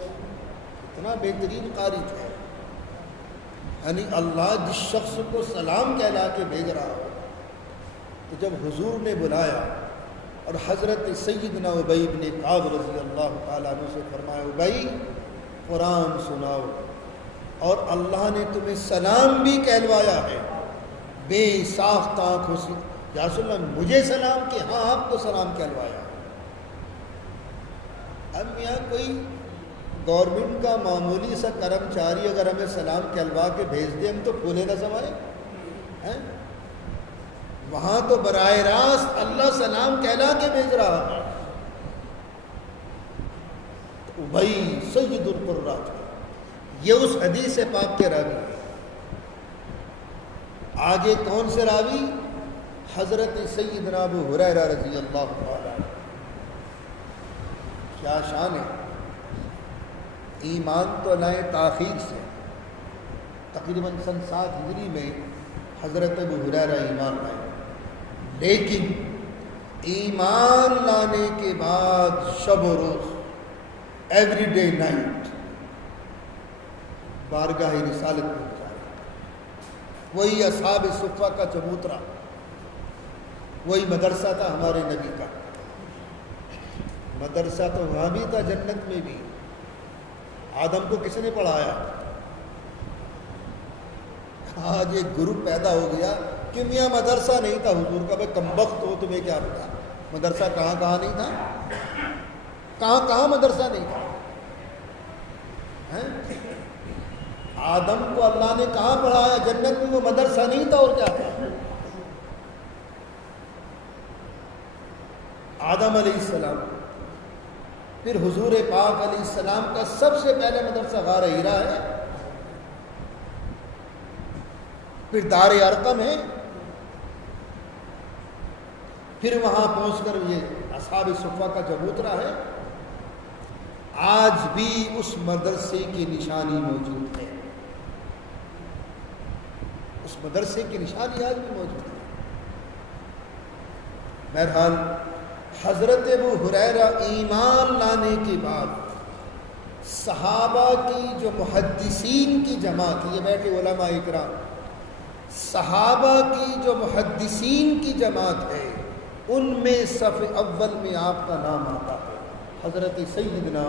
اتنا بہترین قاری تھا، یعنی اللہ جس شخص کو سلام کہلا کے بھیج رہا ہو۔ تو جب حضور نے بلایا اور حضرت سیدنا ابئی بن کعب رضی اللہ تعالیٰ عنہ سے فرمایا ابئی قرآن سناؤ، اور اللہ نے تمہیں سلام بھی کہلوایا ہے، بے ساختہ آنکھوں سے۔ یا رسول اللہ مجھے سلام کہ ہاں آپ کو سلام کہلوایا۔ اب یہاں کوئی گورنمنٹ کا معمولی سا کرمچاری اگر ہمیں سلام کہلوا کے بھیج دے ہم تو پھولے نہ سمائے ہیں؟ وہاں تو براہ راست اللہ سلام کہلا کے بھیج رہا ہے۔ ابئی سید القرہ تھا، یہ اس حدیث پاک کے راوی ہیں۔ آگے کون سے راوی؟ حضرت سیدنا ابو ہریرہ رضی اللہ تعالیٰ۔ کیا شان ہے! ایمان تو لائے تاخیر سے، تقریباً سن 7 ہجری میں حضرت ابو ہریرہ ایمان لائے، لیکن ایمان لانے کے بعد شب و روز ایوری ڈے نائٹ بارگاہ رسالت میں گزارا۔ وہی اصحاب صفہ کا چبوترا، وہی مدرسہ تھا ہمارے نبی کا۔ مدرسہ تو وہاں بھی تھا جنت میں بھی۔ آدم کو کس نے پڑھایا؟ آج ایک گروپ پیدا ہو گیا کہ میاں مدرسہ نہیں تھا حضور کا۔ بھائی کمبخت ہو، تمہیں کیا پتا مدرسہ کہاں کہاں نہیں تھا، کہاں کہاں مدرسہ نہیں تھا۔ آدم کو اللہ نے کہاں پڑھایا؟ جنت میں۔ وہ مدرسہ نہیں تھا اور کیا تھا؟ آدم علیہ السلام پھر حضور پاک علیہ السلام کا سب سے پہلے مدرسہ غار ہیرا ہے، پھر دار ارقم ہے، پھر وہاں پہنچ کر یہ اصحاب صفہ کا چبوترا ہے۔ آج بھی اس مدرسے کی نشانی موجود ہے، اس مدرسے کی نشانی آج بھی موجود ہے۔ بہرحال حضرت ابو ہریرہ ایمان لانے کے بعد صحابہ کی جو محدثین کی جماعت، یہ بیٹھے علماء اکرام، صحابہ کی جو محدثین کی جماعت ہے ان میں صف اول میں آپ کا نام آتا ہے، حضرت سیدنا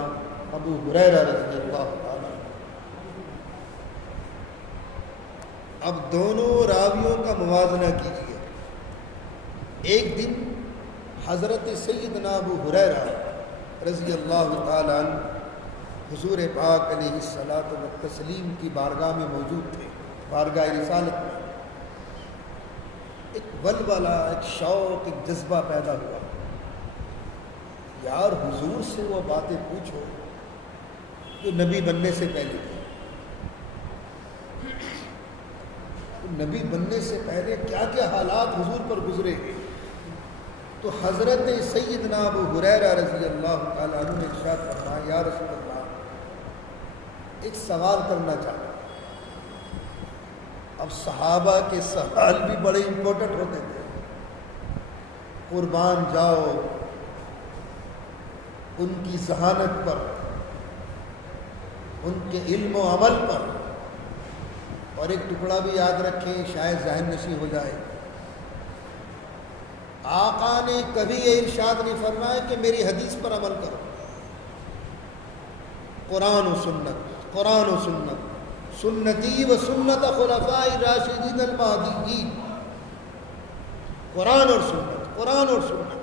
ابو ہریرہ رضی اللہ عنہ۔ اب دونوں راویوں کا موازنہ کیجیے۔ ایک دن حضرت سیدنا ابو ہریرہ رضی اللہ تعالیٰ عنہ حضور پاک علیہ الصلاۃ والتسلیم کی بارگاہ میں موجود تھے، بارگاہ رسالت میں۔ ایک ولولہ، ایک شوق، ایک جذبہ پیدا ہوا، یار حضور سے وہ باتیں پوچھو جو نبی بننے سے پہلے تھی۔ نبی بننے سے پہلے کیا کیا حالات حضور پر گزرے۔ تو حضرت سیدنا ابو ہریرہ رضی اللہ تعالیٰ عنہ نے ارشاد فرمایا، یا رسول اللہ، ایک سوال کرنا چاہتا ہوں۔ اب صحابہ کے سوال بھی بڑے امپورٹنٹ ہوتے تھے۔ قربان جاؤ ان کی ذہانت پر، ان کے علم و عمل پر، اور ایک ٹکڑا بھی یاد رکھیں، شاید ذہن نشیں ہو جائے۔ آقا نے کبھی یہ ارشاد نہیں فرمایا کہ میری حدیث پر عمل کرو۔ قرآن و سنت، قرآن و سنت، سنتی و سنت خلفاء الراشدین المہدیین، قرآن اور سنت، قرآن اور سنت،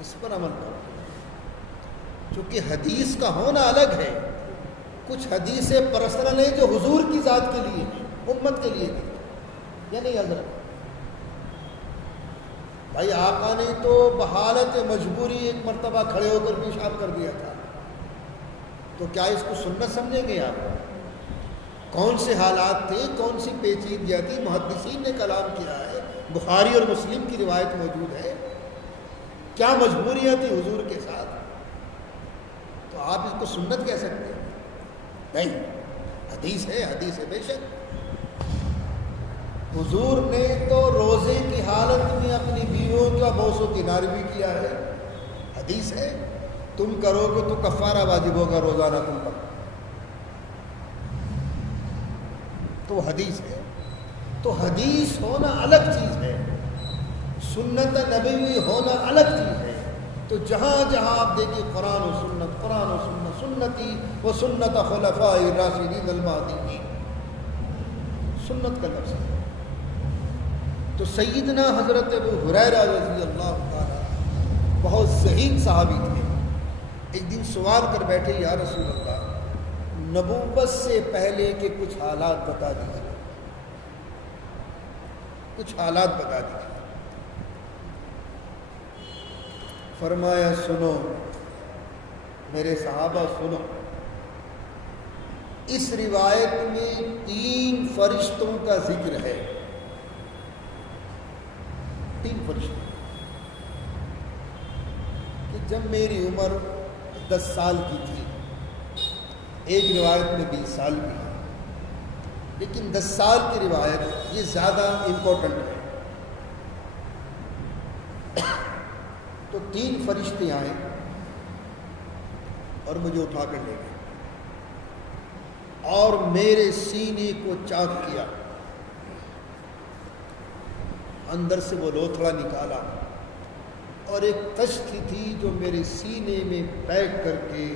اس پر عمل کرو۔ چونکہ حدیث کا ہونا الگ ہے، کچھ حدیثیں پرسنل ہیں جو حضور کی ذات کے لیے ہیں، امت کے لیے نہیں، یا نہیں حضرت؟ بھائی آقا نے تو بحالت مجبوری ایک مرتبہ کھڑے ہو کر پیشاب کر دیا تھا، تو کیا اس کو سنت سمجھیں گے آپ؟ کون سے حالات تھے، کون سی پیچیدگیاں تھی، محدثین نے کلام کیا ہے، بخاری اور مسلم کی روایت موجود ہے، کیا مجبوریاں تھی حضور کے ساتھ، تو آپ اس کو سنت کہہ سکتے ہیں؟ نہیں، حدیث ہے، حدیث ہے بے شک۔ حضور نے تو روزے کی حالت میں اپنی بیویوں کا بوس و کنار بھی کیا ہے، حدیث ہے۔ تم کرو گے تو کفارہ واجب ہوگا روزانہ تم پر، تو حدیث ہے۔ تو حدیث ہونا الگ چیز ہے، سنت نبوی ہونا الگ چیز ہے۔ تو جہاں جہاں آپ دیکھیں قرآن و سنت، قرآن و سنت، سنتی و سنت خلفاء الراشدین المہدیین، سنت کا لفظ ہے۔ تو سیدنا حضرت ابو ہریرہ رضی اللہ تعالیٰ بہت ذہین صحابی تھے۔ ایک دن سوال کر بیٹھے، یا رسول اللہ، نبوت سے پہلے کے کچھ حالات بتا دیجیے، کچھ حالات بتا دیجیے۔ فرمایا سنو میرے صحابہ سنو، اس روایت میں 3 فرشتوں کا ذکر ہے، 3 فرشتے، کہ جب میری عمر 10 سال کی تھی، ایک روایت میں 20 سال بھی ہے، لیکن 10 سال کی روایت یہ زیادہ امپورٹنٹ ہے۔ تو 3 فرشتے آئے اور مجھے اٹھا کر لے گئے اور میرے سینے کو چاک کیا، اندر سے وہ لوتھڑا نکالا اور ایک تشتی تھی جو میرے سینے میں پیک کر کے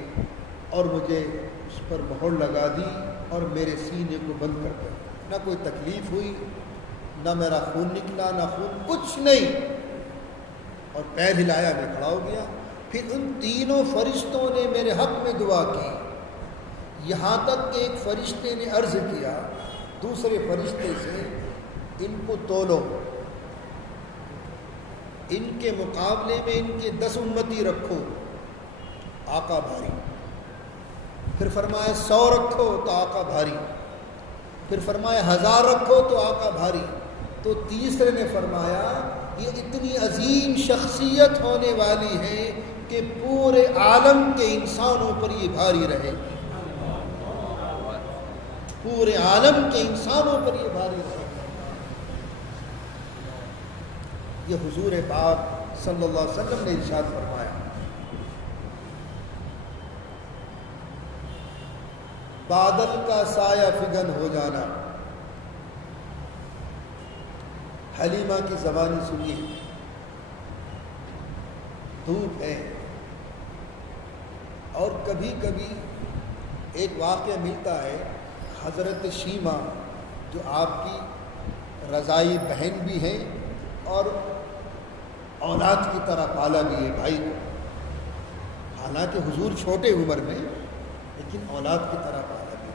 اور مجھے اس پر مہر لگا دی اور میرے سینے کو بند کر دیا۔ نہ کوئی تکلیف ہوئی، نہ میرا خون نکلا، نہ خون، کچھ نہیں، اور پیر ہلایا، میں کھڑا ہو گیا۔ پھر ان 3 فرشتوں نے میرے حق میں دعا کی، یہاں تک کہ ایک فرشتے نے عرض کیا دوسرے فرشتے سے، ان کو تولو، ان کے مقابلے میں ان کے 10 امتی رکھو، آقا بھاری۔ پھر فرمایا 100 رکھو تو آقا بھاری، پھر فرمایا 1000 رکھو تو آقا بھاری۔ تو تیسرے نے فرمایا یہ اتنی عظیم شخصیت ہونے والی ہے کہ پورے عالم کے انسانوں پر یہ بھاری رہے گی، پورے عالم کے انسانوں پر یہ بھاری رہے گی۔ یہ حضور پاک صلی اللہ علیہ وسلم نے ارشاد فرمایا۔ بادل کا سایہ فگن ہو جانا، حلیمہ کی زبانی سنیے، دھوپ ہے، اور کبھی کبھی ایک واقعہ ملتا ہے، حضرت شیمہ جو آپ کی رضائی بہن بھی ہیں اور اولاد کی طرح پالا بھی ہے بھائی کو، حالانکہ حضور چھوٹے عمر میں لیکن اولاد کی طرح پالا بھی،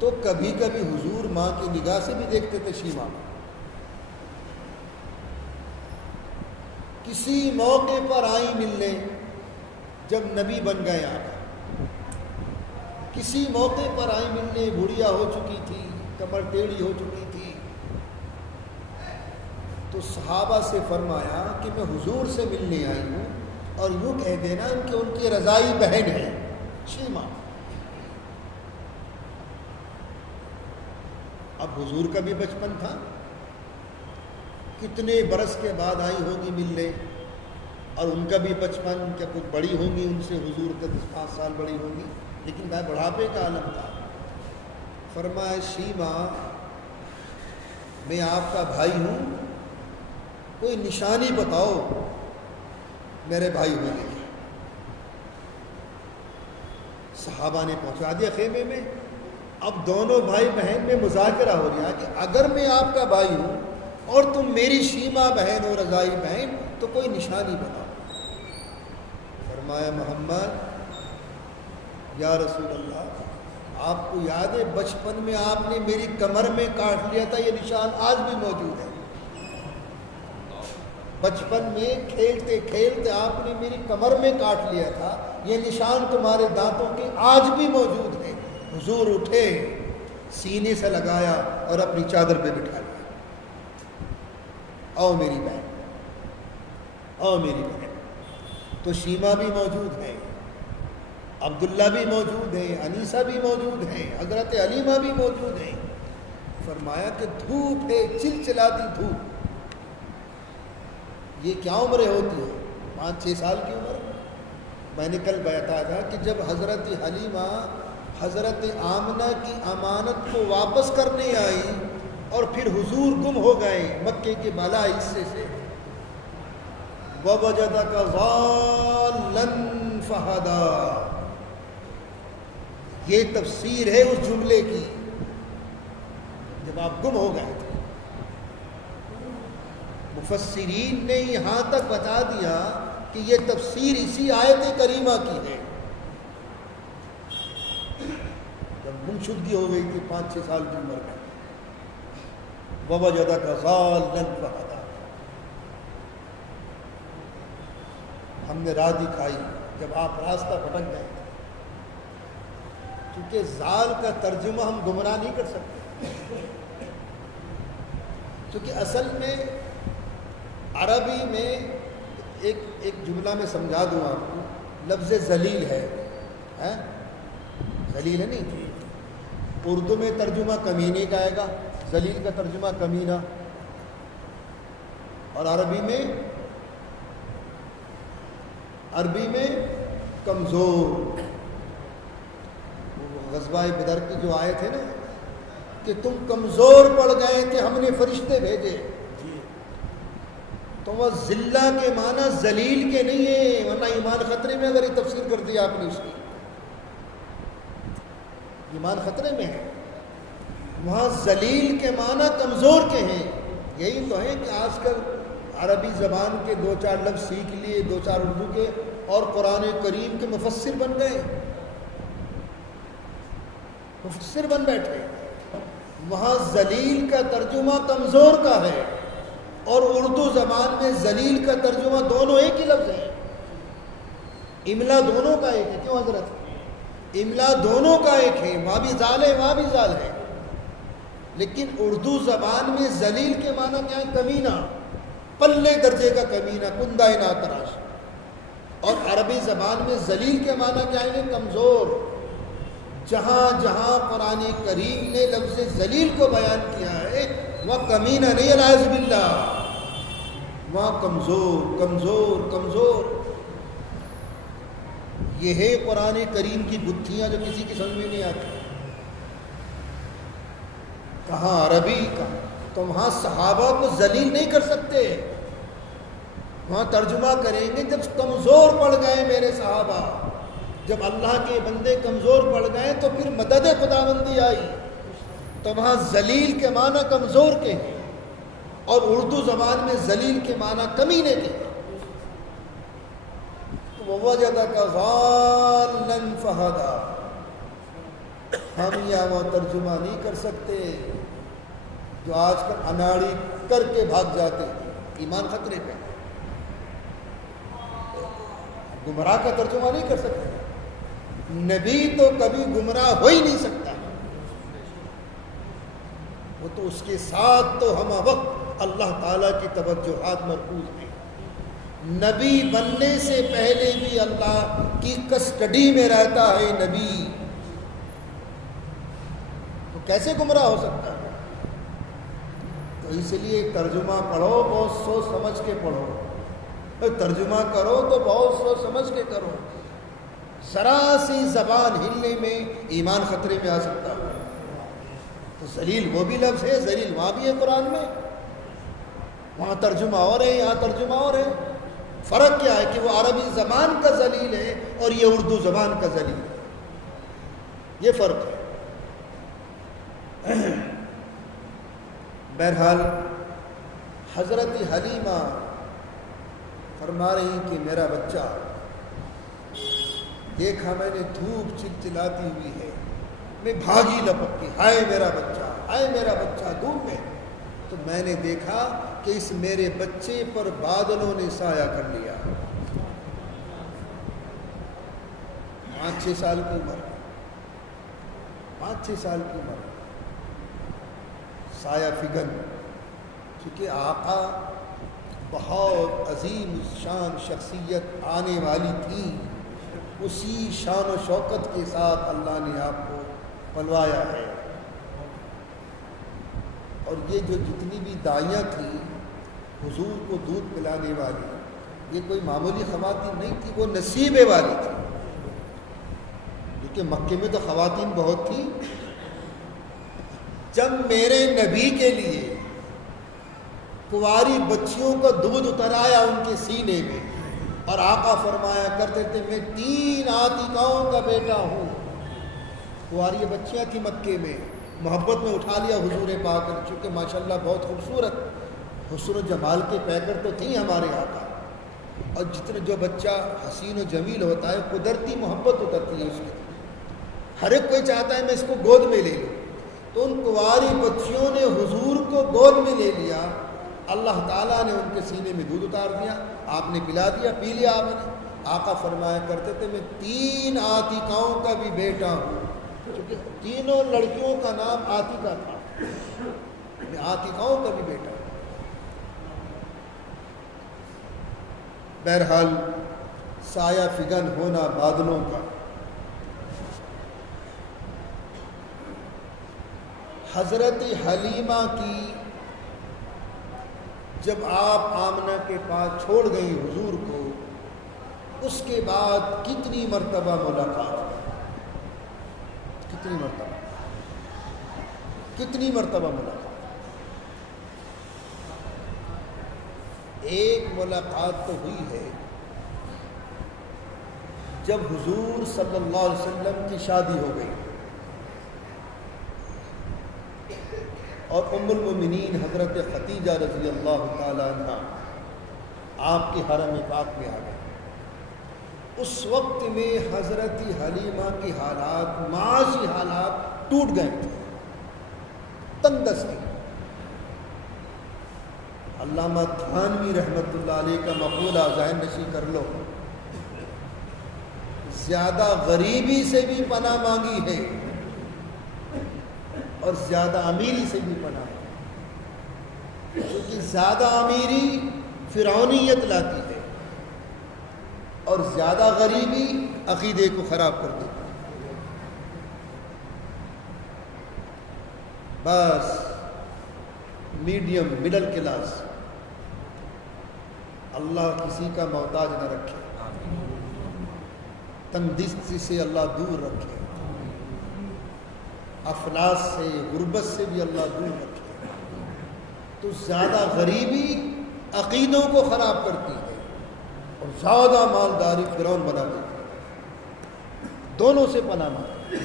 تو کبھی کبھی حضور ماں کی نگاہ سے بھی دیکھتے تھے شیمہ۔ کسی موقع پر آئی ملنے جب نبی بن گئے آپ، کسی موقع پر آئی ملنے، بڑھیا ہو چکی تھی، کمر ٹیڑھی ہو چکی تھی، تو صحابہ سے فرمایا کہ میں حضور سے ملنے آئی ہوں، اور یوں کہہ دینا کہ ان کی رضائی بہن ہے شیمہ۔ اب حضور کا بھی بچپن تھا، کتنے برس کے بعد آئی ہوگی ملنے، اور ان کا بھی بچپن، کیا کچھ بڑی ہوں گی ان سے، حضور کا 10-5 سال بڑی ہوں گی، لیکن میں بڑھاپے کا عالم تھا۔ فرمایا شیمہ میں آپ کا بھائی ہوں، کوئی نشانی بتاؤ میرے بھائی ہونے کی۔ صحابہ نے پہنچا دیا خیمے میں۔ اب دونوں بھائی بہن میں مذاکرہ ہو رہا کہ اگر میں آپ کا بھائی ہوں اور تم میری شیمہ بہن ہو، رضائی بہن، تو کوئی نشانی بتاؤ۔ فرمایا محمد یا رسول اللہ، آپ کو یاد ہے بچپن میں آپ نے میری کمر میں کاٹ لیا تھا، یہ نشان آج بھی موجود ہے۔ بچپن میں کھیلتے کھیلتے آپ نے میری کمر میں کاٹ لیا تھا، یہ نشان تمہارے دانتوں کے آج بھی موجود ہے۔ حضور اٹھے، سینے سے لگایا اور اپنی چادر پہ بٹھا لیا۔ او میری بہن، او میری بہن۔ تو شیمہ بھی موجود ہے، عبداللہ بھی موجود ہے، انیسہ بھی موجود ہے، حضرت حلیمہ بھی موجود ہے۔ فرمایا کہ دھوپ ہے، چلچلاتی دھوپ، یہ کیا عمریں ہوتی ہیں؟ 5-6 سال کی عمر۔ میں نے کل بتایا تھا کہ جب حضرت حلیمہ حضرت آمنہ کی امانت کو واپس کرنے آئی اور پھر حضور گم ہو گئے مکے کے بالا حصے سے، وَوَجَدَكَ ضَالًّا فَهَدَىٰ، یہ تفسیر ہے اس جملے کی، جب آپ گم ہو گئے تھے۔ مفسرین نے یہاں تک بتا دیا کہ یہ تفسیر اسی آیت کریمہ کی ہے۔ جب گمشدگی ہو گئی تھی 5-6 سال کی عمر میں، وَوَجَدَكَ ضَالًّا فَهَدَىٰ، ہم نے راہ دکھائی جب آپ راستہ بھٹک گئے تھے۔ کیونکہ ضال کا ترجمہ ہم گمراہ نہیں کر سکتے، کیونکہ اصل میں عربی میں ایک جملہ میں سمجھا دوں آپ کو، لفظ ذلیل ہے، ذلیل ہے نہیں، اردو میں ترجمہ کمینے کا آئے گا، ذلیل کا ترجمہ کمینہ، اور عربی میں کمزور۔ غزوہ بدر کی جو آئے تھے نا کہ تم کمزور پڑ گئے تھے، ہم نے فرشتے بھیجے، تو وہ ذلہ کے معنی ذلیل کے نہیں ہیں، ورنہ ایمان خطرے میں اگر یہ تفسیر کر دیا آپ نے اس کی، ایمان خطرے میں ہے۔ وہاں ذلیل کے معنی کمزور کے ہیں۔ یہی تو ہے کہ آج کل عربی زبان کے 2-4 لفظ سیکھ لیے، 2-4 اردو کے، اور قرآن کریم کے مفسر بن گئے، مفسر بن بیٹھے۔ وہاں ذلیل کا ترجمہ کمزور کا ہے، اور اردو زبان میں ذلیل کا ترجمہ دونوں ایک ہی لفظ ہے، املا دونوں کا ایک ہے. کیوں حضرت؟ املا دونوں کا ایک ہے، وہاں بھی زال ہے وہاں بھی زال ہے. لیکن اردو زبان میں ذلیل کے معنی کیا ہے؟ کمینہ، پلے درجے کا کمینہ، کندہ ناتراش. اور عربی زبان میں ذلیل کے معنی کیا ہے؟ کمزور. جہاں جہاں قرآن کریم نے لفظ ذلیل کو بیان کیا ہے وہاں کمینہ نہیں، العیاذ باللہ، وہاں کمزور کمزور کمزور. یہ ہے قرآن کریم کی گتھیاں جو کسی کی سمجھ میں نہیں آتی. کہاں عربی کا، تو وہاں صحابہ کو ذلیل نہیں کر سکتے. وہاں ترجمہ کریں گے جب کمزور پڑ گئے میرے صحابہ، جب اللہ کے بندے کمزور پڑ گئے تو پھر مدد خداوندی آئی. تو وہاں ذلیل کے معنی کمزور کے ہیں، اور اردو زبان میں ذلیل کے معنی کمینے کے ہیں. وَوَجَدَكَ ضَالًّا فَهَدَىٰ، ہم یا وہ ترجمہ نہیں کر سکتے جو آج کل اناڑی کر کے بھاگ جاتے ہیں، ایمان خطرے پہ. گمراہ کا ترجمہ نہیں کر سکتے. نبی تو کبھی گمراہ ہو ہی نہیں سکتا، وہ تو اس کے ساتھ تو ہم وقت اللہ تعالیٰ کی توجہات مرکوز ہیں. نبی بننے سے پہلے بھی اللہ کی کسٹڈی میں رہتا ہے نبی، تو کیسے گمراہ ہو سکتا ہے؟ تو اس لیے ترجمہ پڑھو بہت سوچ سمجھ کے پڑھو، ترجمہ کرو تو بہت سوچ سمجھ کے کرو. ذرا سی زبان ہلنے میں ایمان خطرے میں آ سکتا ہے. تو ذلیل وہ بھی لفظ ہے، ذلیل وہاں بھی ہے قرآن میں، وہاں ترجمہ اور ہے یہاں ترجمہ اور ہے. فرق کیا ہے کہ وہ عربی زبان کا ذلیل ہے اور یہ اردو زبان کا ذلیل ہے، یہ فرق ہے. بہرحال حضرت حلیمہ فرما رہی کہ میرا بچہ، دیکھا میں نے دھوپ چلچلاتی ہوئی ہے، میں بھاگی لپک کے، ہائے میرا بچہ، ہائے میرا بچہ دھوپ میں. تو میں نے دیکھا کہ اس میرے بچے پر بادلوں نے سایہ کر لیا. 5-6 سال کی عمر، 5-6 سال کی عمر، سایہ فگن. کیونکہ آقا بہت عظیم شان شخصیت آنے والی تھی، اسی شان و شوکت کے ساتھ اللہ نے آپ کو پلوایا ہے. اور یہ جو جتنی بھی دائیاں تھیں حضور کو دودھ پلانے والی، یہ کوئی معمولی خواتین نہیں تھی، وہ نصیبے والی تھی. کیونکہ مکے میں تو خواتین بہت تھیں. جب میرے نبی کے لیے کنواری بچیوں کا دودھ اترایا ان کے سینے میں، اور آقا فرمایا کرتے تھے میں 3 عاتقاؤں کا بیٹا ہوں. کنواری بچیاں تھیں مکے میں، محبت میں اٹھا لیا حضور پاک نے، چونکہ ماشاءاللہ بہت خوبصورت حسن و جمال کے پیکر تو تھیں ہمارے آقا. اور جتنا جو بچہ حسین و جمیل ہوتا ہے قدرتی محبت اترتی ہے اس کے، ہر ایک کوئی چاہتا ہے میں اس کو گود میں لے لوں. تو ان کنواری بچیوں نے حضور کو گود میں لے لیا. اللہ تعالیٰ نے ان کے سینے میں دودھ اتار دیا، آپ نے پلا دیا، پی لیا آپ نے. آقا فرمایا کرتے تھے میں 3 عاتقاؤں کا بھی بیٹا ہوں، کیونکہ تینوں لڑکیوں کا نام عاتقہ تھا، میں عاتقاؤں کا بھی بیٹا ہوں. بہرحال سایہ فگن ہونا بادلوں کا. حضرت حلیمہ کی جب آپ آمنہ کے پاس چھوڑ گئی حضور کو، اس کے بعد کتنی مرتبہ ملاقات، کتنی مرتبہ ملاقات. ایک ملاقات تو ہوئی ہے جب حضور صلی اللہ علیہ وسلم کی شادی ہو گئی اور ام المؤمنین حضرت خدیجہ رضی اللہ تعالی عنہ آپ کے حرم پاک میں آ گئے. اس وقت میں حضرت حلیمہ کی حالات، معاشی حالات ٹوٹ گئے تھے، تنگ دست تھے. علامہ تھانوی رحمۃ اللہ علیہ کا مقولہ ذہن نشی کر لو، زیادہ غریبی سے بھی پناہ مانگی ہے اور زیادہ امیری سے بھی پناہ مانگی، کیونکہ زیادہ امیری فرعونیت لاتی ہے اور زیادہ غریبی عقیدے کو خراب کر دیتی ہے۔ بس میڈیم مڈل کلاس، اللہ کسی کا محتاج نہ رکھے، تنگ دستی سے اللہ دور رکھے، افلاس سے غربت سے بھی اللہ دور رکھے۔ تو زیادہ غریبی عقیدوں کو خراب کرتی ہے اور زیادہ مالداری فرعون بنا دیتی ہے، دونوں سے پناہ مانگے۔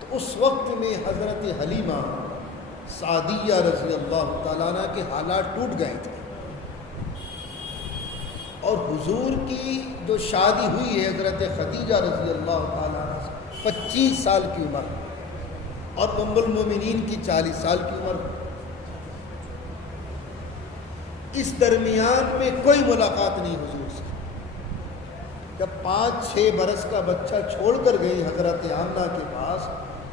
تو اس وقت میں حضرت حلیمہ سعدیہ رضی اللہ تعالیٰ عنہ کے حالات ٹوٹ گئے تھے، اور حضور کی جو شادی ہوئی ہے حضرت خدیجہ رضی اللہ تعالیٰ عنہ سے 25 سال کی عمر، اور ام المومنین کی 40 سال کی عمر، اس درمیان میں کوئی ملاقات نہیں حضور سے۔ جب 5-6 برس کا بچہ چھوڑ کر گئی حضرت آمنہ کے پاس،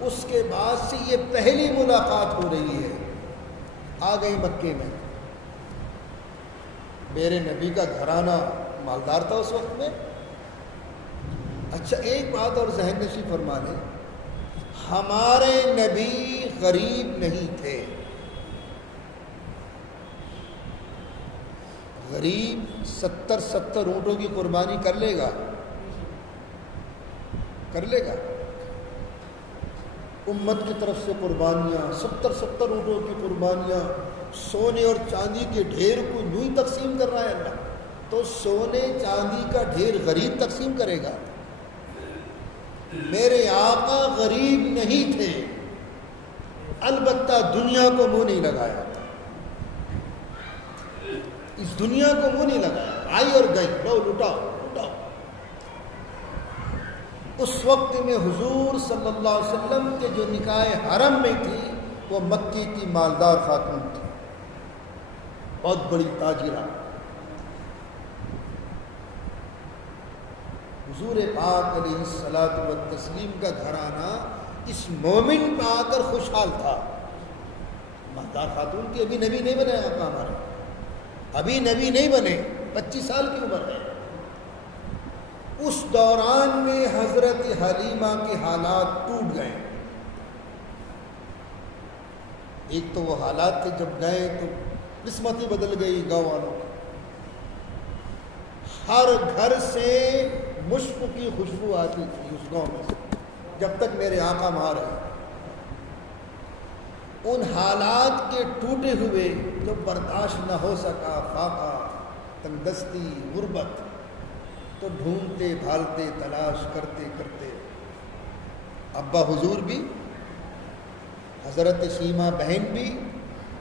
اس کے بعد سے یہ پہلی ملاقات ہو رہی ہے۔ آ گئی مکے میں، میرے نبی کا گھرانہ مالدار تھا اس وقت میں۔ اچھا ایک بات اور ذہن نشی فرما لیں، ہمارے نبی غریب نہیں تھے۔ غریب 70 اونٹوں کی قربانی کر لے گا، کر لے گا؟ امت کی طرف سے قربانیاں، 70 اونٹوں کی قربانیاں، سونے اور چاندی کے ڈھیر کو یوں ہی تقسیم کر رہا ہے اللہ، تو سونے چاندی کا ڈھیر غریب تقسیم کرے گا؟ میرے آقا غریب نہیں تھے، البتہ دنیا کو منہ نہیں لگایا، اس دنیا کو منہ نہیں لگایا، آئی اور گئی، لو لٹاؤ لٹاؤ۔ اس وقت میں حضور صلی اللہ علیہ وسلم کے جو نکاح حرم میں تھی وہ مکی کی مالدار خاتون تھی، بہت بڑی تاجرہ۔ حضور پاک علیہ الصلوۃ والتسلیم کا گھرانہ اس مومن پہ آ کر خوشحال تھا۔ مالدار خاتون کی، ابھی نبی نہیں بنے آقا ہمارے، ابھی نبی نہیں بنے، 25 سال کی عمر ہے۔ اس دوران میں حضرت حلیمہ کے حالات ٹوٹ گئے۔ ایک تو وہ حالات تھے جب گئے تو قسمت ہی بدل گئی گاؤں والوں کی، ہر گھر سے مشک کی خوشبو آتی تھی اس گاؤں میں سے جب تک میرے آقا وہاں رہے۔ ان حالات کے ٹوٹے ہوئے جو برداشت نہ ہو سکا، فاقہ، تنگدستی، غربت، تو ڈھونڈتے بھالتے تلاش کرتے کرتے ابا حضور بھی، حضرت شیمہ بہن بھی،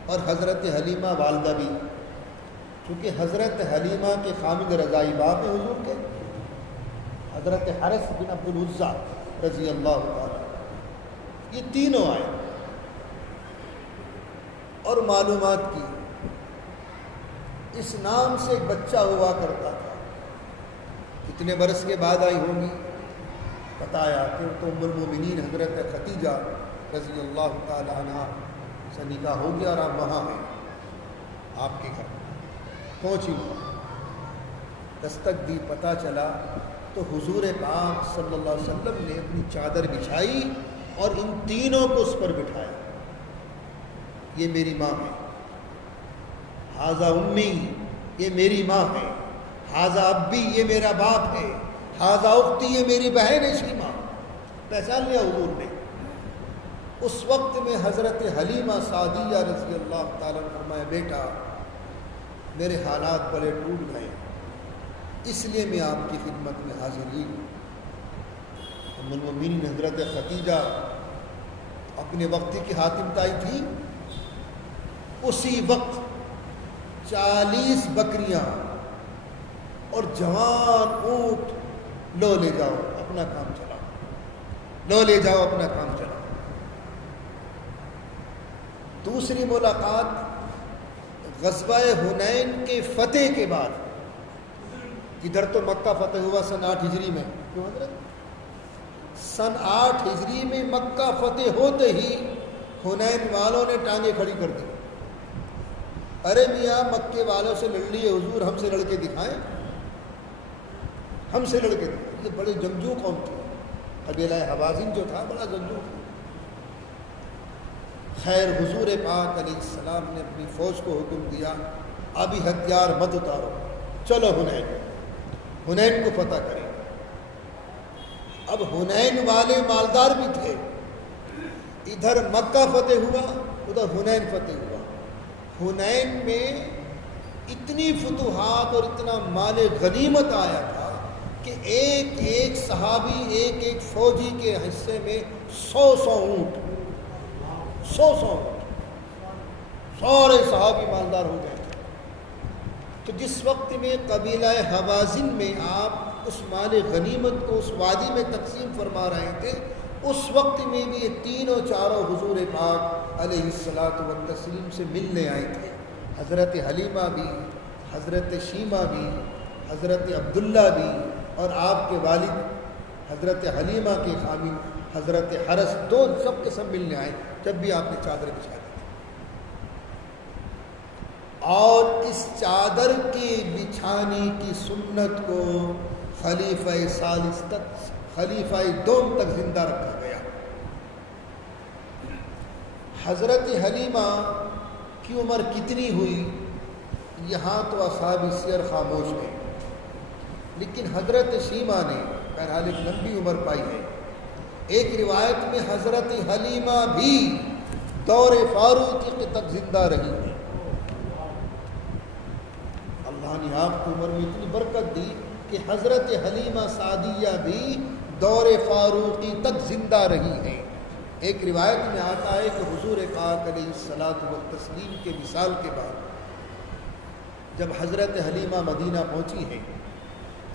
اور حضرت حلیمہ والدہ بھی، کیونکہ حضرت حلیمہ کے خامد رضائی باپ ہیں حضور کے، حضرت حارث بن عبد العزیٰ رضی اللہ عنہ، یہ تینوں آئے اور معلومات کی۔ اس نام سے ایک بچہ ہوا کرتا تھا، کتنے برس کے بعد آئی ہوں گی، بتایا کہ تو ام المومنین حضرت خدیجہ رضی اللہ تعالی عنہ سے نکاح ہو گیا اور آپ وہاں ہیں، آپ کے گھر پہنچی، دستک دی، پتہ چلا تو حضور پاک صلی اللہ علیہ وسلم نے اپنی چادر بچھائی اور ان تینوں کو اس پر بٹھایا۔ یہ میری ماں ہے، ھذا امی، یہ میری ماں ہے، ھذا ابی، یہ میرا باپ ہے، ھذا اختی، یہ میری بہن ہے شیمہ۔ پہچان لیا حضور نے۔ اس وقت میں حضرت حلیمہ سعدیہ رضی اللہ تعالیٰ نے فرمایا، بیٹا میرے حالات بڑے ٹوٹ گئے، اس لیے میں آپ کی خدمت میں حاضر ہوئی۔ ام المومنین حضرت خدیجہ اپنے وقت کی حاتم تائی تھی، اسی وقت 40 بکریاں اور جوان اونٹ، لو لے جاؤ اپنا کام چلاؤ، لو لے جاؤ اپنا کام چلاؤ۔ دوسری ملاقات غزوہ حنین کے فتح کے بعد، ادھر تو مکہ فتح ہوا سن 8 ہجری میں، کیوں حضرت؟ سن 8 ہجری میں مکہ فتح ہوتے ہی حنین والوں نے ٹانگیں کھڑی کر دی. ارے میاں مکے والوں سے لڑ لیے حضور، ہم سے لڑ کے دکھائیں، ہم سے لڑ کے دکھائیں. یہ بڑے جنگجو قوم تھے، قبیلہ حوازن جو تھا بڑا جنگجو تھا. خیر حضور پاک علیہ السلام نے اپنی فوج کو حکم دیا ابھی ہتھیار مت اتارو، چلو حنین کو فتح کریں. اب حنین والے مالدار بھی تھے، ادھر مکہ فتح ہوا ادھر حنین فتح ہوا. حنین میں اتنی فتوحات اور اتنا مال غنیمت آیا تھا کہ ایک ایک صحابی، ایک ایک فوجی کے حصے میں 100 اونٹ، 100 اونٹ، سارے صحابی مالدار ہو گئے. تو جس وقت میں قبیلہ حوازن میں آپ اس مال غنیمت کو اس وادی میں تقسیم فرما رہے تھے، اس وقت میں بھی یہ تینوں چاروں حضور پاک علیہ الصلاۃ والتسلیم سے ملنے آئے تھے. حضرت حلیمہ بھی، حضرت شیمہ بھی، حضرت عبداللہ بھی، اور آپ کے والد حضرت حلیمہ کے خامن حضرت حرس، دو سب کے سب ملنے آئے جب بھی آپ نے چادر بچھا دی. اور اس چادر کے بچھانے کی سنت کو خلیفہ ثالث تک، خلیفہ دوم تک زندہ رکھا گیا. حضرت حلیمہ کی عمر کتنی ہوئی یہاں تو اصحاب سیر خاموش ہیں، لیکن حضرت شیمہ نے بہرحال ایک لمبی عمر پائی ہے. ایک روایت میں حضرت حلیمہ بھی دور فاروقی تک زندہ رہی ہے. اللہ نے آپ کی عمر میں اتنی برکت دی کہ حضرت حلیمہ سعدیہ بھی دور فاروقی تک زندہ رہی ہیں. ایک روایت میں آتا ہے کہ حضور پاک علیہ الصلاۃ والتسلیم کے وصال کے بعد جب حضرت حلیمہ مدینہ پہنچی ہیں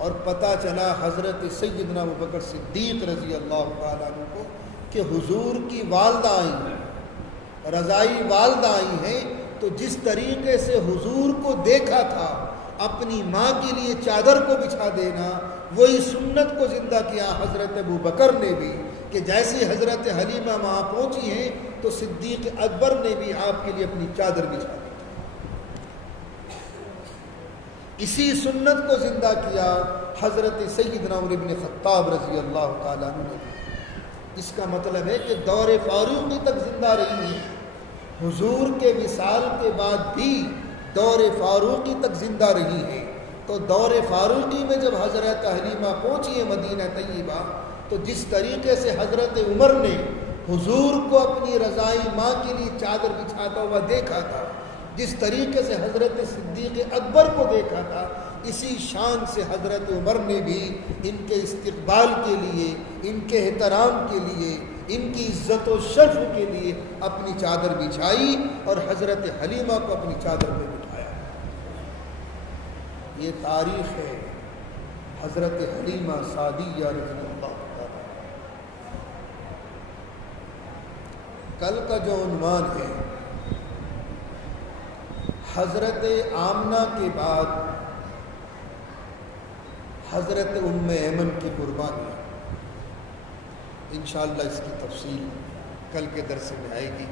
اور پتہ چلا حضرت سیدنا ابوبکر صدیق رضی اللہ تعالیٰ عنہ کو کہ حضور کی والدہ آئی ہیں، رضائی والدہ آئی ہیں، تو جس طریقے سے حضور کو دیکھا تھا اپنی ماں کے لیے چادر کو بچھا دینا، وہی سنت کو زندہ کیا حضرت ابوبکر نے بھی، کہ جیسے حضرت حلیمہ وہاں پہنچی ہیں تو صدیق اکبر نے بھی آپ کے لیے اپنی چادر بچھا دی. اسی سنت کو زندہ کیا حضرت سیدنا عمر بن خطاب رضی اللہ تعالیٰ عنہ نے. اس کا مطلب ہے کہ دور فاروقی تک زندہ رہی ہیں، حضور کے وصال کے بعد بھی دور فاروقی تک زندہ رہی ہیں. تو دور فاروقی میں جب حضرت حلیمہ پہنچی ہے مدینہ طیبہ، تو جس طریقے سے حضرت عمر نے حضور کو اپنی رضائی ماں کے لیے چادر بچھاتا ہوا دیکھا تھا، جس طریقے سے حضرت صدیق اکبر کو دیکھا تھا، اسی شان سے حضرت عمر نے بھی ان کے استقبال کے لیے، ان کے احترام کے لیے، ان کی عزت و شرف کے لیے اپنی چادر بچھائی اور حضرت حلیمہ کو اپنی چادر پہ بٹھایا. یہ تاریخ ہے حضرت حلیمہ سعدیہ رضی اللہ تعالیٰ. کل کا جو عنوان ہے حضرت آمنہ کے بعد حضرت ام ایمن کی قربانی، انشاءاللہ اس کی تفصیل کل کے درس میں آئے گی.